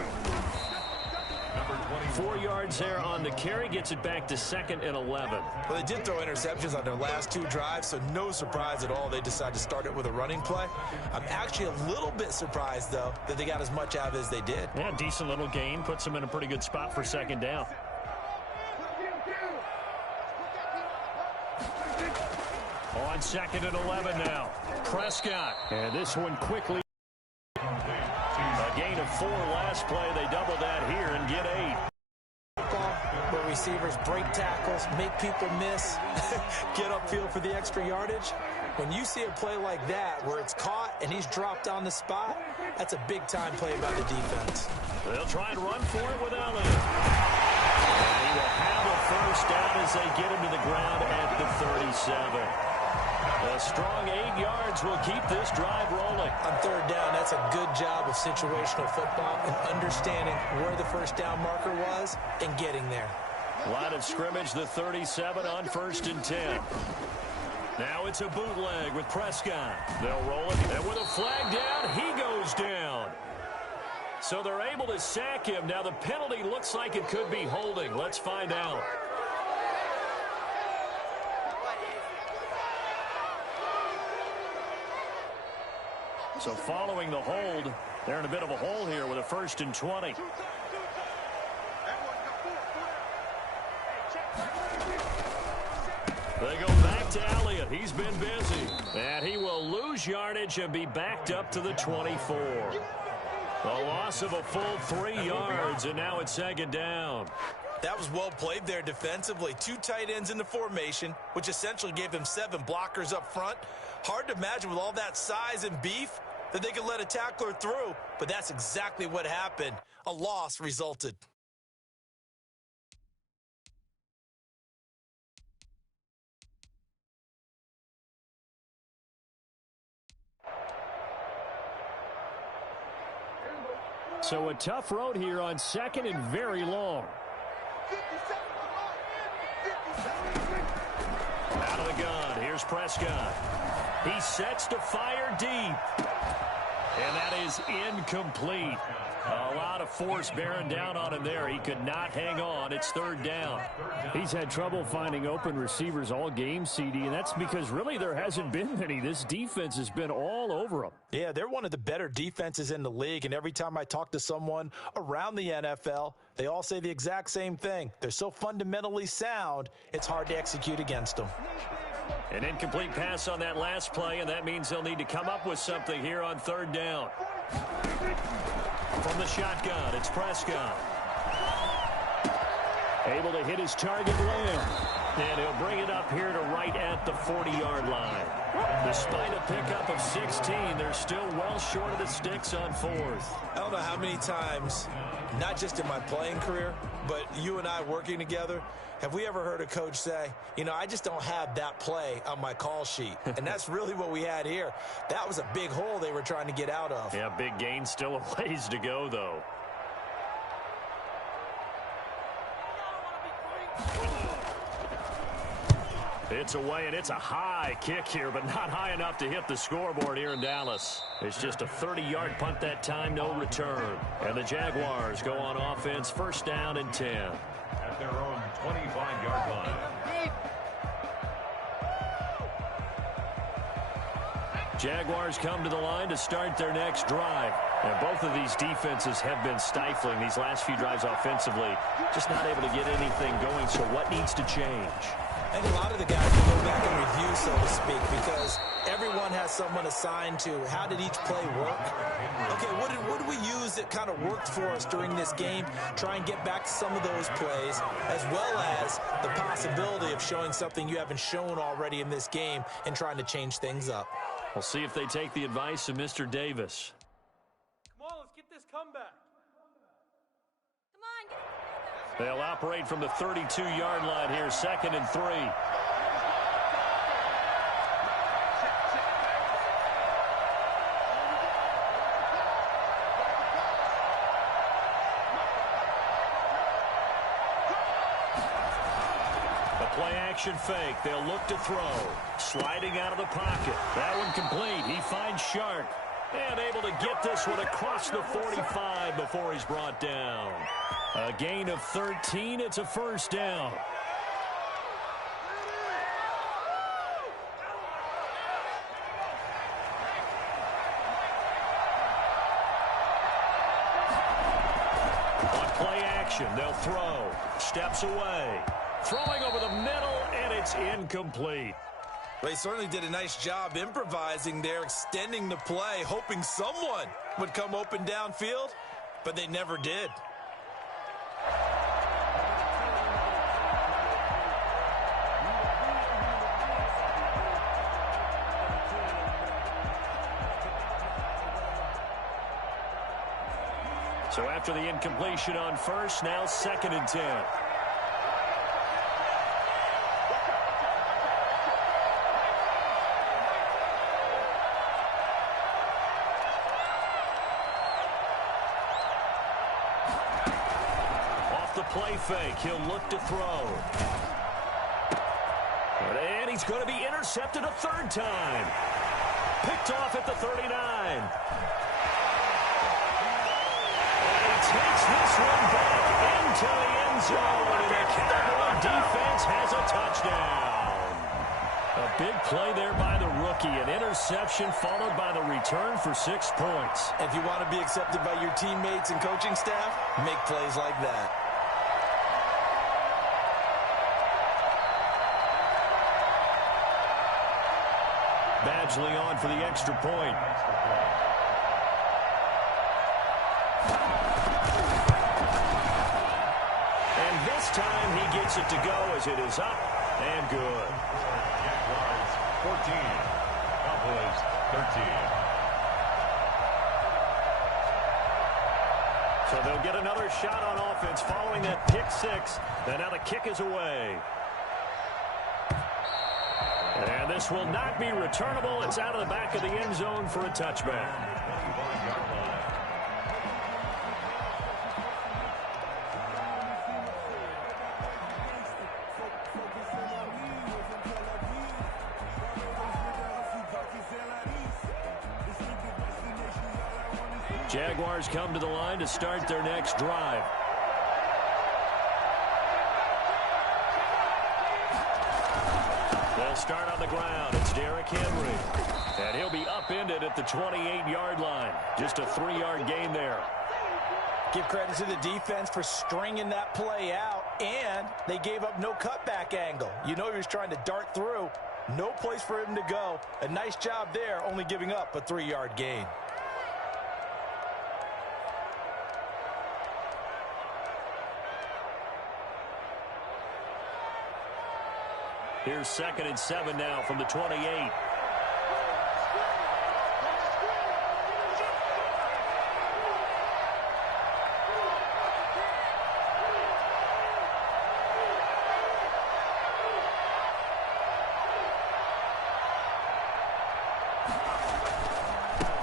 4 yards there on the carry, gets it back to 2nd and 11. Well, they did throw interceptions on their last 2 drives, so no surprise at all they decided to start it with a running play. I'm actually a little bit surprised, though, that they got as much out of it as they did. Yeah, decent little gain, puts them in a pretty good spot for 2nd down. On 2nd and 11 now. Prescott. And this one quickly. A gain of 4 last play. They double that here and get 8. Where receivers break tackles, make people miss, get upfield for the extra yardage. When you see a play like that where it's caught and he's dropped on the spot, that's a big-time play by the defense. They'll try and run for it with Elliott. And he will have a first down as they get him to the ground at the 37. A strong 8 yards will keep this drive rolling. On 3rd down, that's a good job of situational football and understanding where the first down marker was and getting there. Line of scrimmage, the 37 on 1st and 10. Now it's a bootleg with Prescott. They'll roll it, and with a flag down, he goes down. So they're able to sack him. Now the penalty looks like it could be holding. Let's find out. So following the hold, they're in a bit of a hole here with a 1st and 20. They go back to Elliott. He's been busy. And he will lose yardage and be backed up to the 24. A loss of a full 3 yards, and now it's 2nd down. That was well played there defensively. 2 tight ends in the formation, which essentially gave them 7 blockers up front. Hard to imagine with all that size and beef that they could let a tackler through, but that's exactly what happened. A loss resulted. So a tough road here on 2nd and very long. Out of the gun, here's Prescott. He sets to fire deep. And that is incomplete. A lot of force bearing down on him there. He could not hang on. It's 3rd down. He's had trouble finding open receivers all game, CD, and that's because really there hasn't been many. This defense has been all over them. Yeah, they're one of the better defenses in the league, and every time I talk to someone around the NFL, they all say the exact same thing. They're so fundamentally sound, it's hard to execute against them. An incomplete pass on that last play, and that means they'll need to come up with something here on 3rd down. From the shotgun, it's Prescott. Able to hit his target Lamb. And he'll bring it up here to right at the 40-yard line. Despite a pickup of 16, they're still well short of the sticks on 4th. I don't know how many times, not just in my playing career, but you and I working together, have we ever heard a coach say, I just don't have that play on my call sheet? And that's really what we had here. That was a big hole they were trying to get out of. Yeah, big gain, still a ways to go, though. It's away, and it's a high kick here, but not high enough to hit the scoreboard here in Dallas. It's just a 30-yard punt that time, no return. And the Jaguars go on offense, 1st down and 10. At their own 25-yard line. Jaguars come to the line to start their next drive. And both of these defenses have been stifling these last few drives offensively. Just not able to get anything going, so what needs to change? I think a lot of the guys will go back and review, so to speak, because everyone has someone assigned to how did each play work. Okay, what did we use that kind of worked for us during this game? Try and get back to some of those plays, as well as the possibility of showing something you haven't shown already in this game and trying to change things up. We'll see if they take the advice of Mr. Davis. Come on, let's get this comeback. They'll operate from the 32-yard line here, 2nd and 3. The play-action fake. They'll look to throw. Sliding out of the pocket. That one complete. He finds Sharp. And able to get this one across the 45 before he's brought down. A gain of 13. It's a 1st down. On play action, they'll throw. Steps away. Throwing over the middle, and it's incomplete. They certainly did a nice job improvising there, extending the play, hoping someone would come open downfield, but they never did. So after the incompletion on 1st, now 2nd and 10. Play fake. He'll look to throw. And he's going to be intercepted a 3rd time. Picked off at the 39. And he takes this one back into the end zone. And the Cowboy defense has a touchdown. A big play there by the rookie. An interception followed by the return for 6 points. If you want to be accepted by your teammates and coaching staff, make plays like that. Badgley on for the extra point. And this waits it to go as it is up and good. Jaguars 14, Cowboys 13. So they'll get another shot on offense following that pick six. And now the kick is away. And this will not be returnable. It's out of the back of the end zone for a touchback. Jaguars come to the line to start their next drive. They'll start on the ground. It's Derrick Henry. And he'll be upended at the 28-yard line. Just a 3-yard gain there. Give credit to the defense for stringing that play out, and they gave up no cutback angle. You know he was trying to dart through. No place for him to go. A nice job there, only giving up a 3-yard gain. Here's 2nd and 7 now from the 28.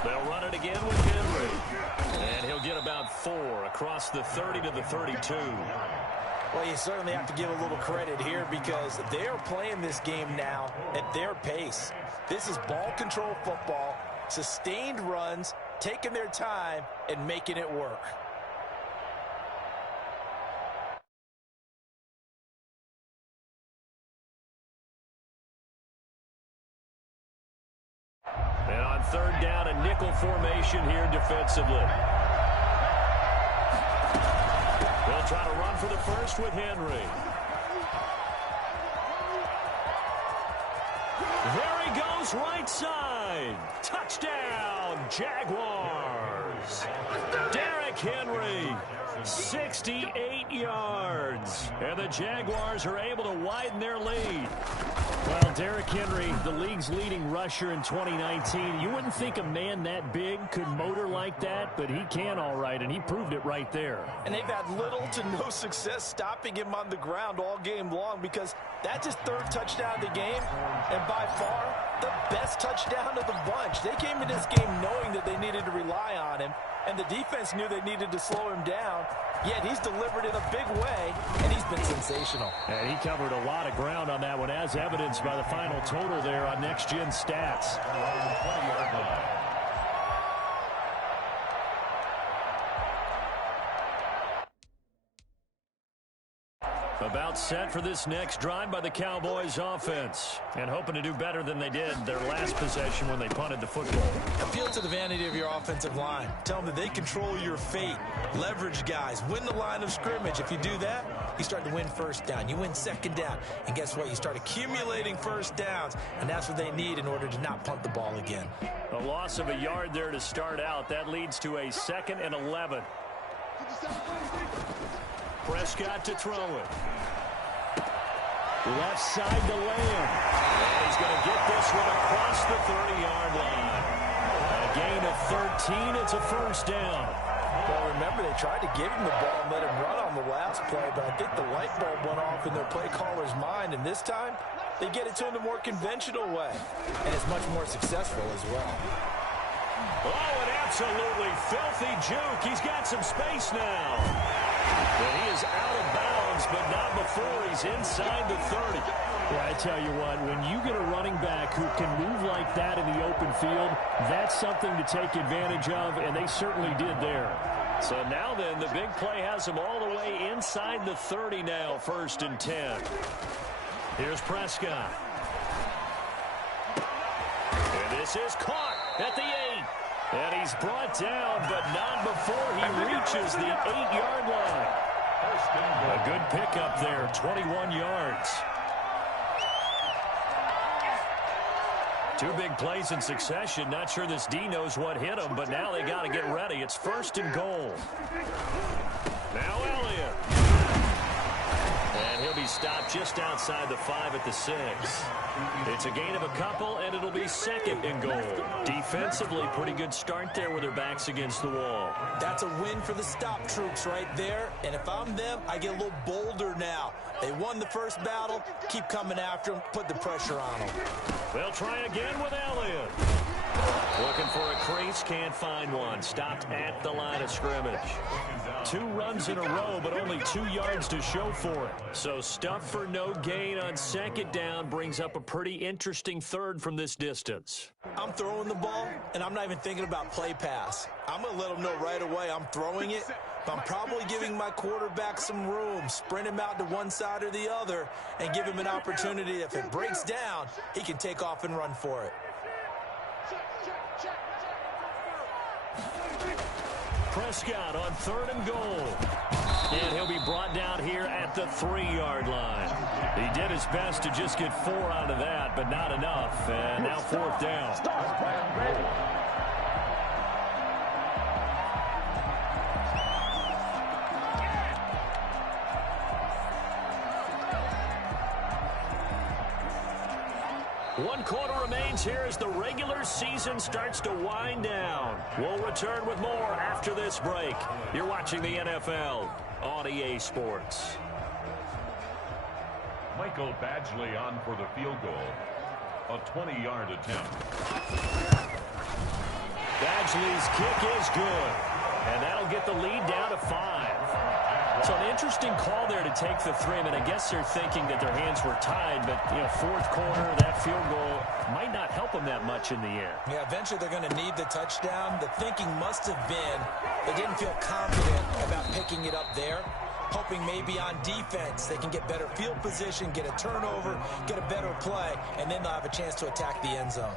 They'll run it again with Henry. And he'll get about 4 across the 30 to the 32. Well, you certainly have to give a little credit here because they are playing this game now at their pace. This is ball control football, sustained runs, taking their time, and making it work. And on 3rd down, a nickel formation here defensively. They'll try to run for the first with Henry. There he goes, right side. Touchdown, Jaguars. Derrick Henry, 68 yards. And the Jaguars are able to widen their lead. Well, Derrick Henry, the league's leading rusher in 2019. You wouldn't think a man that big could motor like that, but he can all right, and he proved it right there. And they've had little to no success stopping him on the ground all game long because that's his 3rd touchdown of the game, and by far the best touchdown of the bunch. They came to this game knowing that they needed to rely on him, and the defense knew they needed to slow him down, yet he's delivered in a big way, and he's been sensational. And he covered a lot of ground on that one, as evidenced by the final total there on Next Gen Stats. About set for this next drive by the Cowboys offense. And hoping to do better than they did their last possession when they punted the football. Appeal to the vanity of your offensive line. Tell them that they control your fate. Leverage guys. Win the line of scrimmage. If you do that, you start to win 1st down. You win 2nd down. And guess what? You start accumulating 1st downs. And that's what they need in order to not punt the ball again. A loss of a yard there to start out. That leads to a 2nd and 11. Prescott to throw it. Left side to Lamb. And he's going to get this one across the 30-yard line. A gain of 13. It's a 1st down. Well, remember, they tried to give him the ball and let him run on the last play, but I think the light bulb went off in their play caller's mind, and this time they get it to him the more conventional way, and it's much more successful as well. Oh, an absolutely filthy juke. He's got some space now. But he is out of bounds, but not before he's inside the 30. Yeah, I tell you what, when you get a running back who can move like that in the open field, that's something to take advantage of, and they certainly did there. So now then, the big play has him all the way inside the 30 now, 1st and 10. Here's Prescott. And this is caught at the 8. And he's brought down, but not before he reaches the 8-yard line. A good pickup there, 21 yards. 2 big plays in succession. Not sure this D knows what hit him, but now they got to get ready. It's 1st and goal. Now Elliott. And he'll be stop just outside the 5 at the 6. It's a gain of a couple, and it'll be 2nd and goal. Defensively, pretty good start there with their backs against the wall. That's a win for the stop troops right there. And if I'm them, I get a little bolder now. They won the first battle. Keep coming after them. Put the pressure on them. They'll try again with Elliott. Looking for a crease, can't find one. Stopped at the line of scrimmage. 2 runs in a row, but only 2 yards to show for it. So stuff for no gain on 2nd down brings up a pretty interesting 3rd from this distance. I'm throwing the ball, and I'm not even thinking about play pass. I'm going to let them know right away I'm throwing it. But I'm probably giving my quarterback some room, sprint him out to one side or the other, and give him an opportunity. If it breaks down, he can take off and run for it. Prescott on 3rd and goal. And he'll be brought down here at the 3-yard line. He did his best to just get 4 out of that, but not enough. And now 4th down. One quarter remains here as the regular season starts to wind down. We'll return with more after this break. You're watching the NFL on EA Sports. Michael Badgley on for the field goal. A 20-yard attempt. Badgley's kick is good. And that'll get the lead down to 5. So an interesting call there to take the 3. I mean, I guess they're thinking that their hands were tied, but, 4th quarter, that field goal might not help them that much in the end. Yeah, eventually they're going to need the touchdown. The thinking must have been they didn't feel confident about picking it up there, hoping maybe on defense they can get better field position, get a turnover, get a better play, and then they'll have a chance to attack the end zone.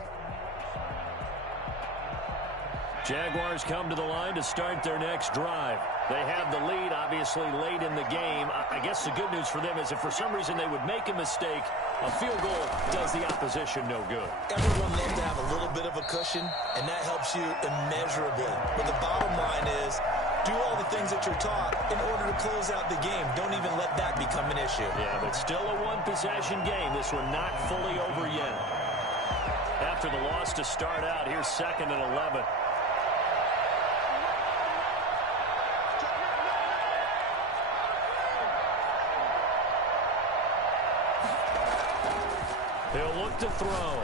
Jaguars come to the line to start their next drive. They have the lead, obviously, late in the game. I guess the good news for them is if for some reason they would make a mistake, a field goal does the opposition no good. Everyone loves to have a little bit of a cushion, and that helps you immeasurably. But the bottom line is, do all the things that you're taught in order to close out the game. Don't even let that become an issue. Yeah, but still a one-possession game. This one not fully over yet. After the loss to start out, here's 2nd and 11. He'll look to throw.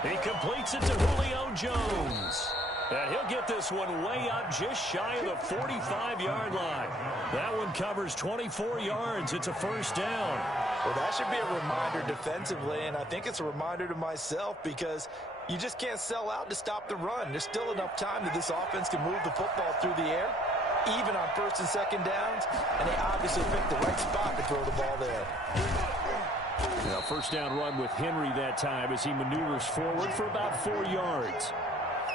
He completes it to Julio Jones. And he'll get this one way up just shy of the 45-yard line. That one covers 24 yards. It's a 1st down. Well, that should be a reminder defensively, and I think it's a reminder to myself because you just can't sell out to stop the run. There's still enough time that this offense can move the football through the air, even on 1st and 2nd downs, and they obviously picked the right spot to throw the ball there. Now, 1st down run with Henry that time as he maneuvers forward for about 4 yards.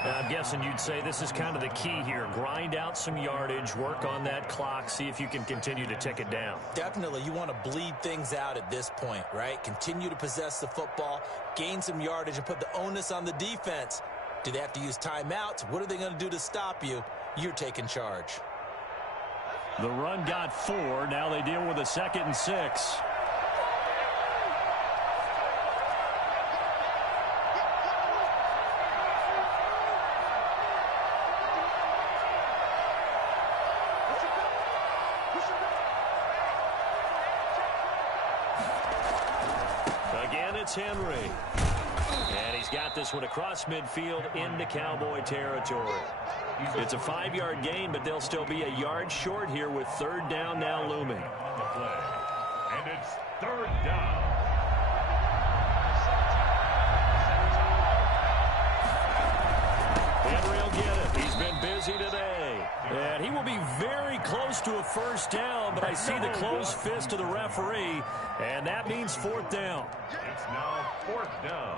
Now, I'm guessing you'd say this is kind of the key here. Grind out some yardage, work on that clock, see if you can continue to tick it down. Definitely. You want to bleed things out at this point, right? Continue to possess the football, gain some yardage, and put the onus on the defense. Do they have to use timeouts? What are they going to do to stop you? You're taking charge. The run got 4. Now they deal with a 2nd and 6. It's Henry. And he's got this one across midfield into Cowboy territory. It's a 5-yard gain, but they'll still be a yard short here with 3rd down now looming. And it's 3rd down. Henry will get it. He's been busy today. And he will be very close to a 1st down, but I see the closed fist of the referee, and that means 4th down. It's now 4th down.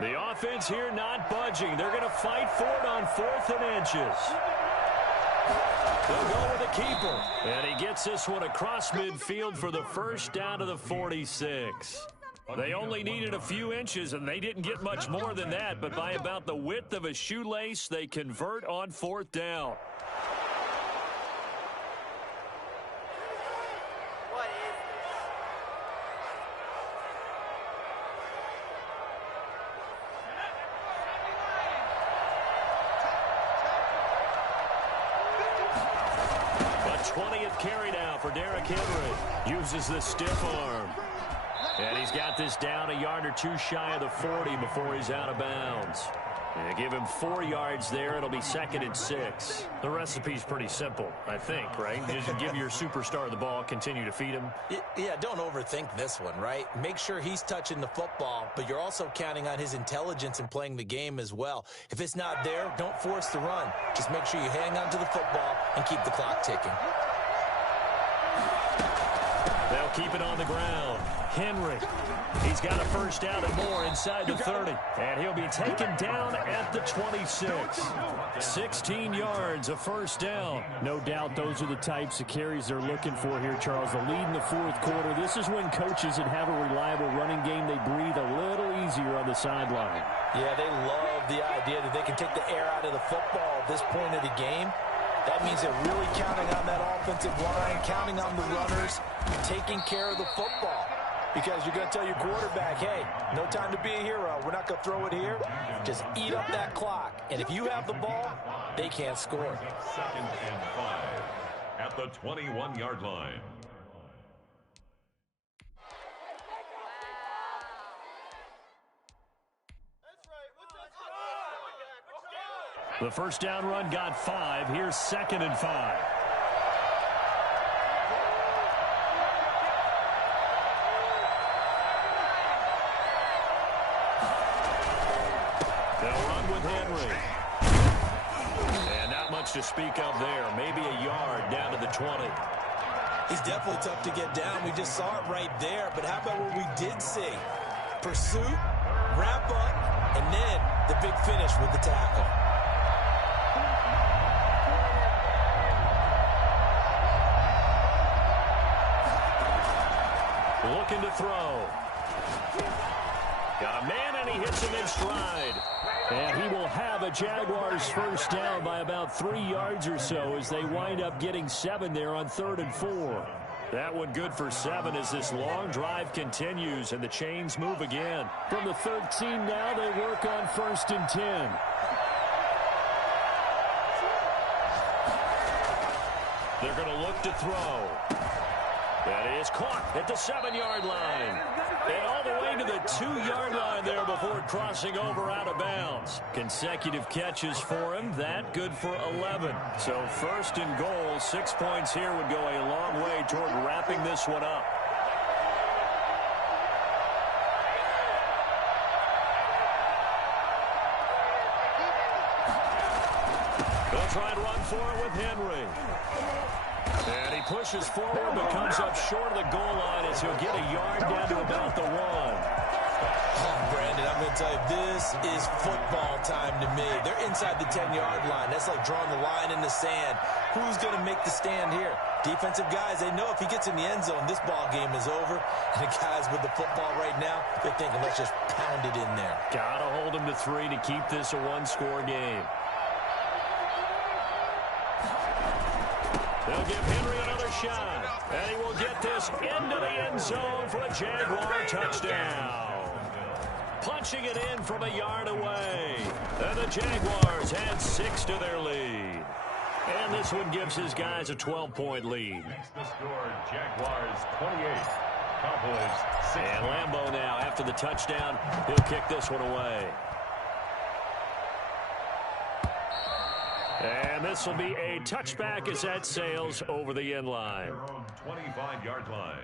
The offense here not budging. They're going to fight for it on 4th and inches. They'll go with the keeper. And he gets this one across midfield for the 1st down to the 46. They only needed a few inches, and they didn't get much more than that, but by about the width of a shoelace, they convert on 4th down. A 20th carry now for Derrick Henry. Uses the stiff arm. And he's got this down a yard or two shy of the 40 before he's out of bounds. And give him 4 yards there. It'll be 2nd and 6. The recipe's pretty simple, I think, right? Just give your superstar the ball, continue to feed him. Yeah, don't overthink this one, right? Make sure he's touching the football, but you're also counting on his intelligence in playing the game as well. If it's not there, don't force the run. Just make sure you hang on to the football and keep the clock ticking. They'll keep it on the ground. Henry, he's got a first down and more inside the 30. And he'll be taken down at the 26. 16 yards, a first down. No doubt those are the types of carries they're looking for here, Charles. The lead in the 4th quarter. This is when coaches that have a reliable running game, they breathe a little easier on the sideline. Yeah, they love the idea that they can take the air out of the football at this point of the game. That means they're really counting on that offensive line, counting on the runners, taking care of the football. Because you're going to tell your quarterback, hey, no time to be a hero. We're not going to throw it here. Just eat up that clock. And if you have the ball, they can't score. 2nd and 5 at the 21-yard line. The first down run got 5. Here's 2nd and 5. They'll run with Henry. And not much to speak of there. Maybe a yard down to the 20. He's definitely tough to get down. We just saw it right there. But how about what we did see? Pursuit, wrap up, and then the big finish with the tackle. Looking to throw. Got a man, and he hits him in stride. And he will have a Jaguars first down by about 3 yards or so as they wind up getting 7 there on 3rd and 4. That one good for 7 as this long drive continues and the chains move again. From the 13 now, they work on 1st and 10. They're going to look to throw. That is caught at the 7-yard line. And all the way to the 2-yard line there before crossing over out of bounds. Consecutive catches for him. That good for 11. So 1st and goal, 6 points here would go a long way toward wrapping this one up. They'll try and run for it with Henry. And he pushes forward but comes up short of the goal line as he'll get a yard down to about the 1. Oh, Brandon, I'm going to tell you, this is football time to me. They're inside the 10-yard line. That's like drawing the line in the sand. Who's going to make the stand here? Defensive guys, they know if he gets in the end zone, this ball game is over. And the guys with the football right now, they're thinking, let's just pound it in there. Got to hold him to 3 to keep this a one-score game. They'll give Henry another shot. And he will get this into the end zone for a Jaguar touchdown. Punching it in from a yard away. And the Jaguars add 6 to their lead. And this one gives his guys a 12-point lead. Makes the score Jaguars 28. Cowboys 6. And Lambeau now, after the touchdown, he'll kick this one away. And this will be a touchback as that sails over the end line. Their own 25-yard line.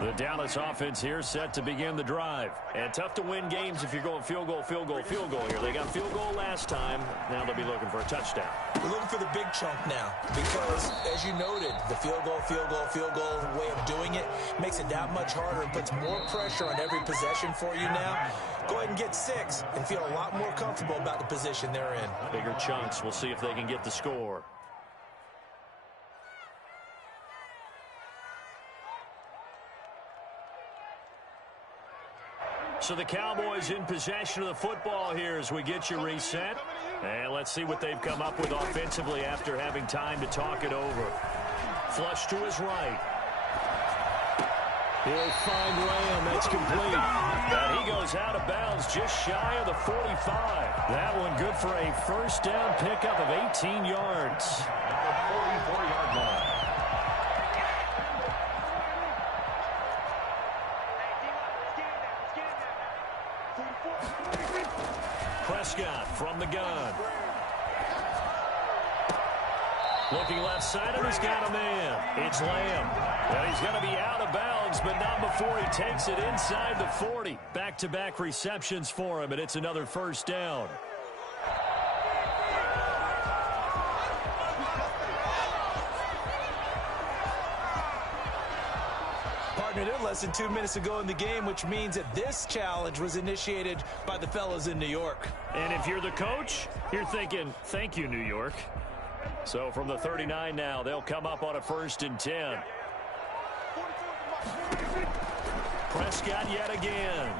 The Dallas offense here set to begin the drive. And tough to win games if you're going field goal, field goal, field goal here. They got field goal last time. Now they'll be looking for a touchdown. We're looking for the big chunk now because, as you noted, the field goal way of doing it makes it that much harder and puts more pressure on every possession for you now. Go ahead and get 6 and feel a lot more comfortable about the position they're in. Bigger chunks. We'll see if they can get the score. So the Cowboys in possession of the football here as we get you reset. And let's see what they've come up with offensively after having time to talk it over. Flush to his right. He'll find Lamb. That's complete. And he goes out of bounds just shy of the 45. That one good for a first down pickup of 18 yards. At the 44-yard line. Prescott from the gun. Looking left side, and he's got a man. It's Lamb. And he's going to be out of bounds, but not before he takes it inside the 40. Back-to-back receptions for him, and it's another first down. Partner, they're less than 2 minutes ago in the game, which means that this challenge was initiated by the fellas in New York. And if you're the coach, you're thinking, thank you, New York. So from the 39 now, they'll come up on a 1st and 10. Prescott yet again.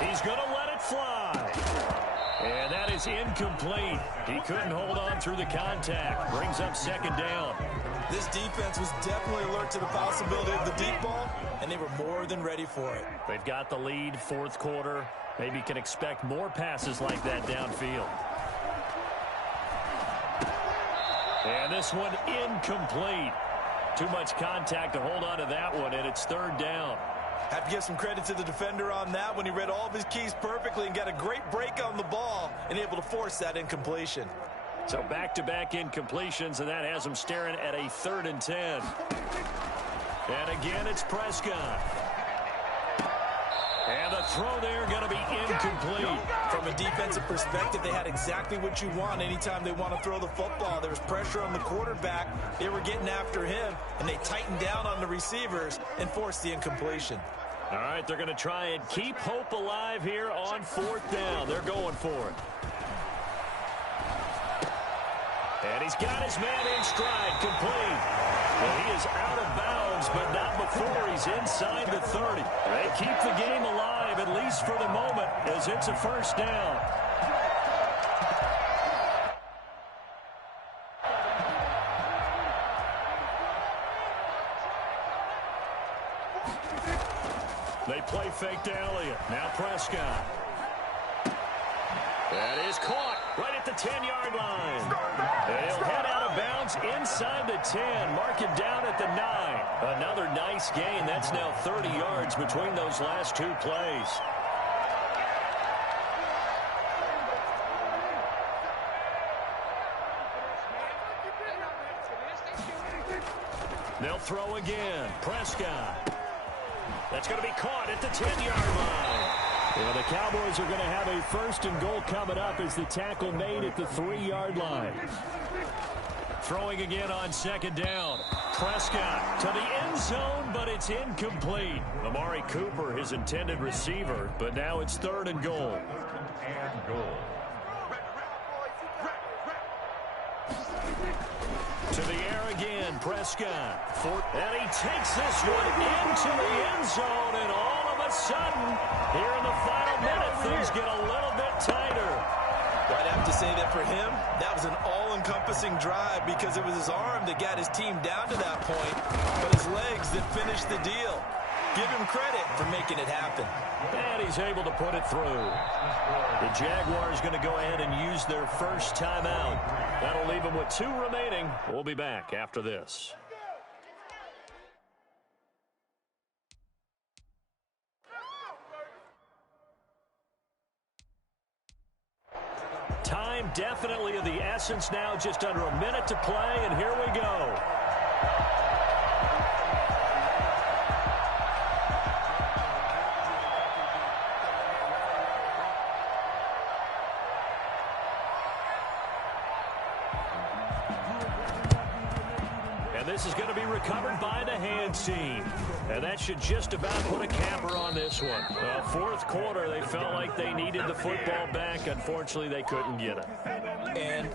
He's going to let it fly. And that is incomplete. He couldn't hold on through the contact. Brings up 2nd down. This defense was definitely alert to the possibility of the deep ball, and they were more than ready for it. They've got the lead, 4th quarter. Maybe can expect more passes like that downfield. And this one incomplete. Too much contact to hold on to that one, and it's 3rd down. Have to give some credit to the defender on that when he read all of his keys perfectly and got a great break on the ball and able to force that incompletion. So back-to-back incompletions, and that has him staring at a 3rd and 10. And again, it's Prescott. And the throw there going to be incomplete. From a defensive perspective, they had exactly what you want anytime they want to throw the football. There was pressure on the quarterback. They were getting after him, and they tightened down on the receivers and forced the incompletion. All right, they're going to try and keep hope alive here on 4th down. They're going for it. And he's got his man in stride, complete. And he is out of bounds, but not before he's inside the 30. They keep the game alive, at least for the moment, as it's a 1st down. They play fake to Elliott. Now Prescott. That is caught right at the 10-yard line. And he'll head out of bounds inside the 10. Mark it down at the 9. Another nice gain. That's now 30 yards between those last 2 plays. They'll throw again. Prescott. That's going to be caught at the 10-yard line. Well, the Cowboys are going to have a 1st and goal coming up as the tackle made at the 3-yard line. Throwing again on 2nd down. Prescott to the end zone, but it's incomplete. Amari Cooper, his intended receiver, but now it's 3rd and goal. And goal. To the air again, Prescott. And he takes this one into the end zone, and all of a sudden, here in the final minute, things get a little bit tighter. I'd have to say that for him, that was an all-encompassing drive because it was his arm that got his team down to that point, but his legs that finished the deal. Give him credit for making it happen. And he's able to put it through. The Jaguars going to go ahead and use their first timeout. That'll leave them with 2 remaining. We'll be back after this. Time definitely of the essence now, just under a minute to play, and here we go. And this is going to be recovered by the hands team. And that should just about put a capper on this one. 4th quarter, they felt like they needed the football back. Unfortunately, they couldn't get it. And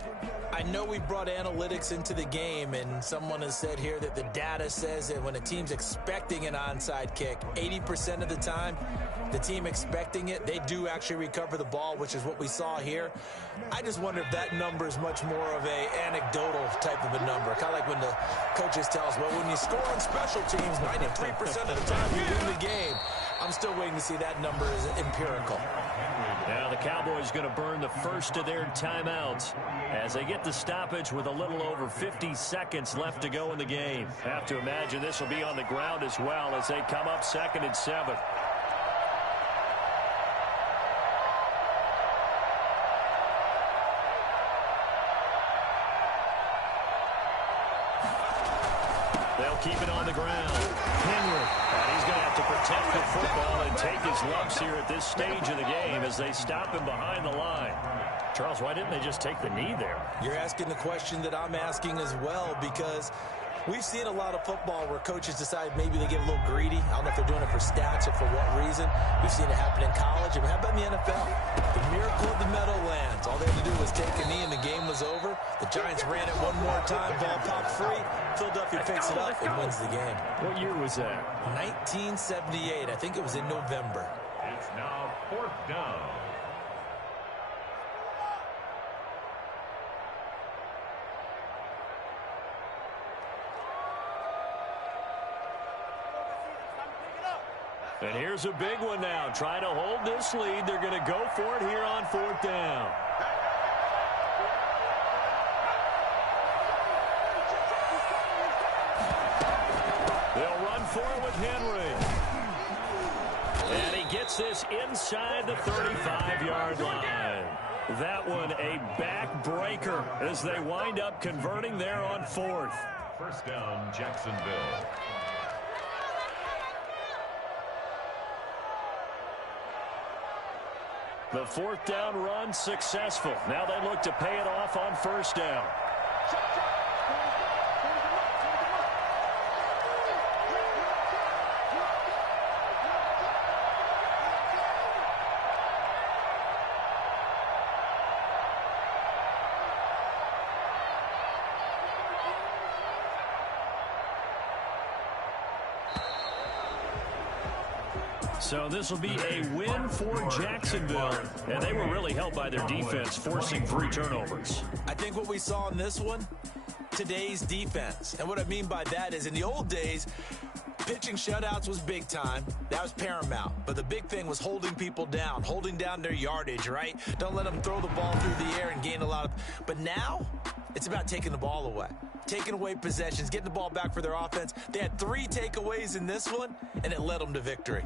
I know we brought analytics into the game, and someone has said here that the data says that when a team's expecting an onside kick, 80% of the time, the team expecting it, they do actually recover the ball, which is what we saw here. I just wonder if that number is much more of a anecdotal type of a number. Kind of like when the coaches tell us, well, when you score on special teams, 93% of the time you win the game. I'm still waiting to see that number is empirical. Now the Cowboys going to burn the first of their timeouts as they get the stoppage with a little over 50 seconds left to go in the game. Have to imagine this will be on the ground as well as they come up 2nd and 7. They'll keep it on the ground. Henry. And he's going to have to protect the football and take his lumps here at this stage of the game as they stop him behind the line. Charles, why didn't they just take the knee there? You're asking the question that I'm asking as well, because we've seen a lot of football where coaches decide maybe they get a little greedy. I don't know if they're doing it for stats or for what reason. We've seen it happen in college. And how about in the NFL? The miracle of the Meadowlands. All they had to do was take a knee and the game was over. The Giants ran it one more time. Ball popped free. Philadelphia picks it up and wins the game. What year was that? 1978. I think it was in November. It's now 4th down. And here's a big one now. Trying to hold this lead. They're going to go for it here on 4th down. They'll run for it with Henry. And he gets this inside the 35-yard line. That one a backbreaker as they wind up converting there on 4th. 1st down, Jacksonville. The 4th down run successful. Now they look to pay it off on 1st down. So this will be a win for Jacksonville, and they were really helped by their defense, forcing 3 turnovers. I think what we saw in this one, today's defense. And what I mean by that is in the old days, pitching shutouts was big time. That was paramount. But the big thing was holding people down, holding down their yardage, right? Don't let them throw the ball through the air and gain a lot of... But now, it's about taking the ball away. Taking away possessions, getting the ball back for their offense. They had 3 takeaways in this one, and it led them to victory.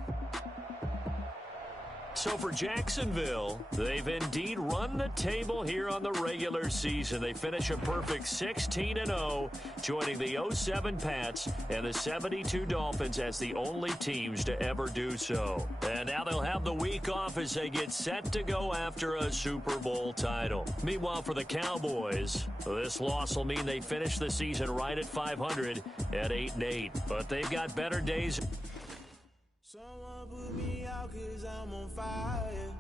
So for Jacksonville, they've indeed run the table here on the regular season. They finish a perfect 16-0, joining the 07 Pats and the 72 Dolphins as the only teams to ever do so. And now they'll have the week off as they get set to go after a Super Bowl title. Meanwhile, for the Cowboys, this loss will mean they finish the season right at 500 at 8-8. But they've got better days. Someone put me out 'cause I'm on fire.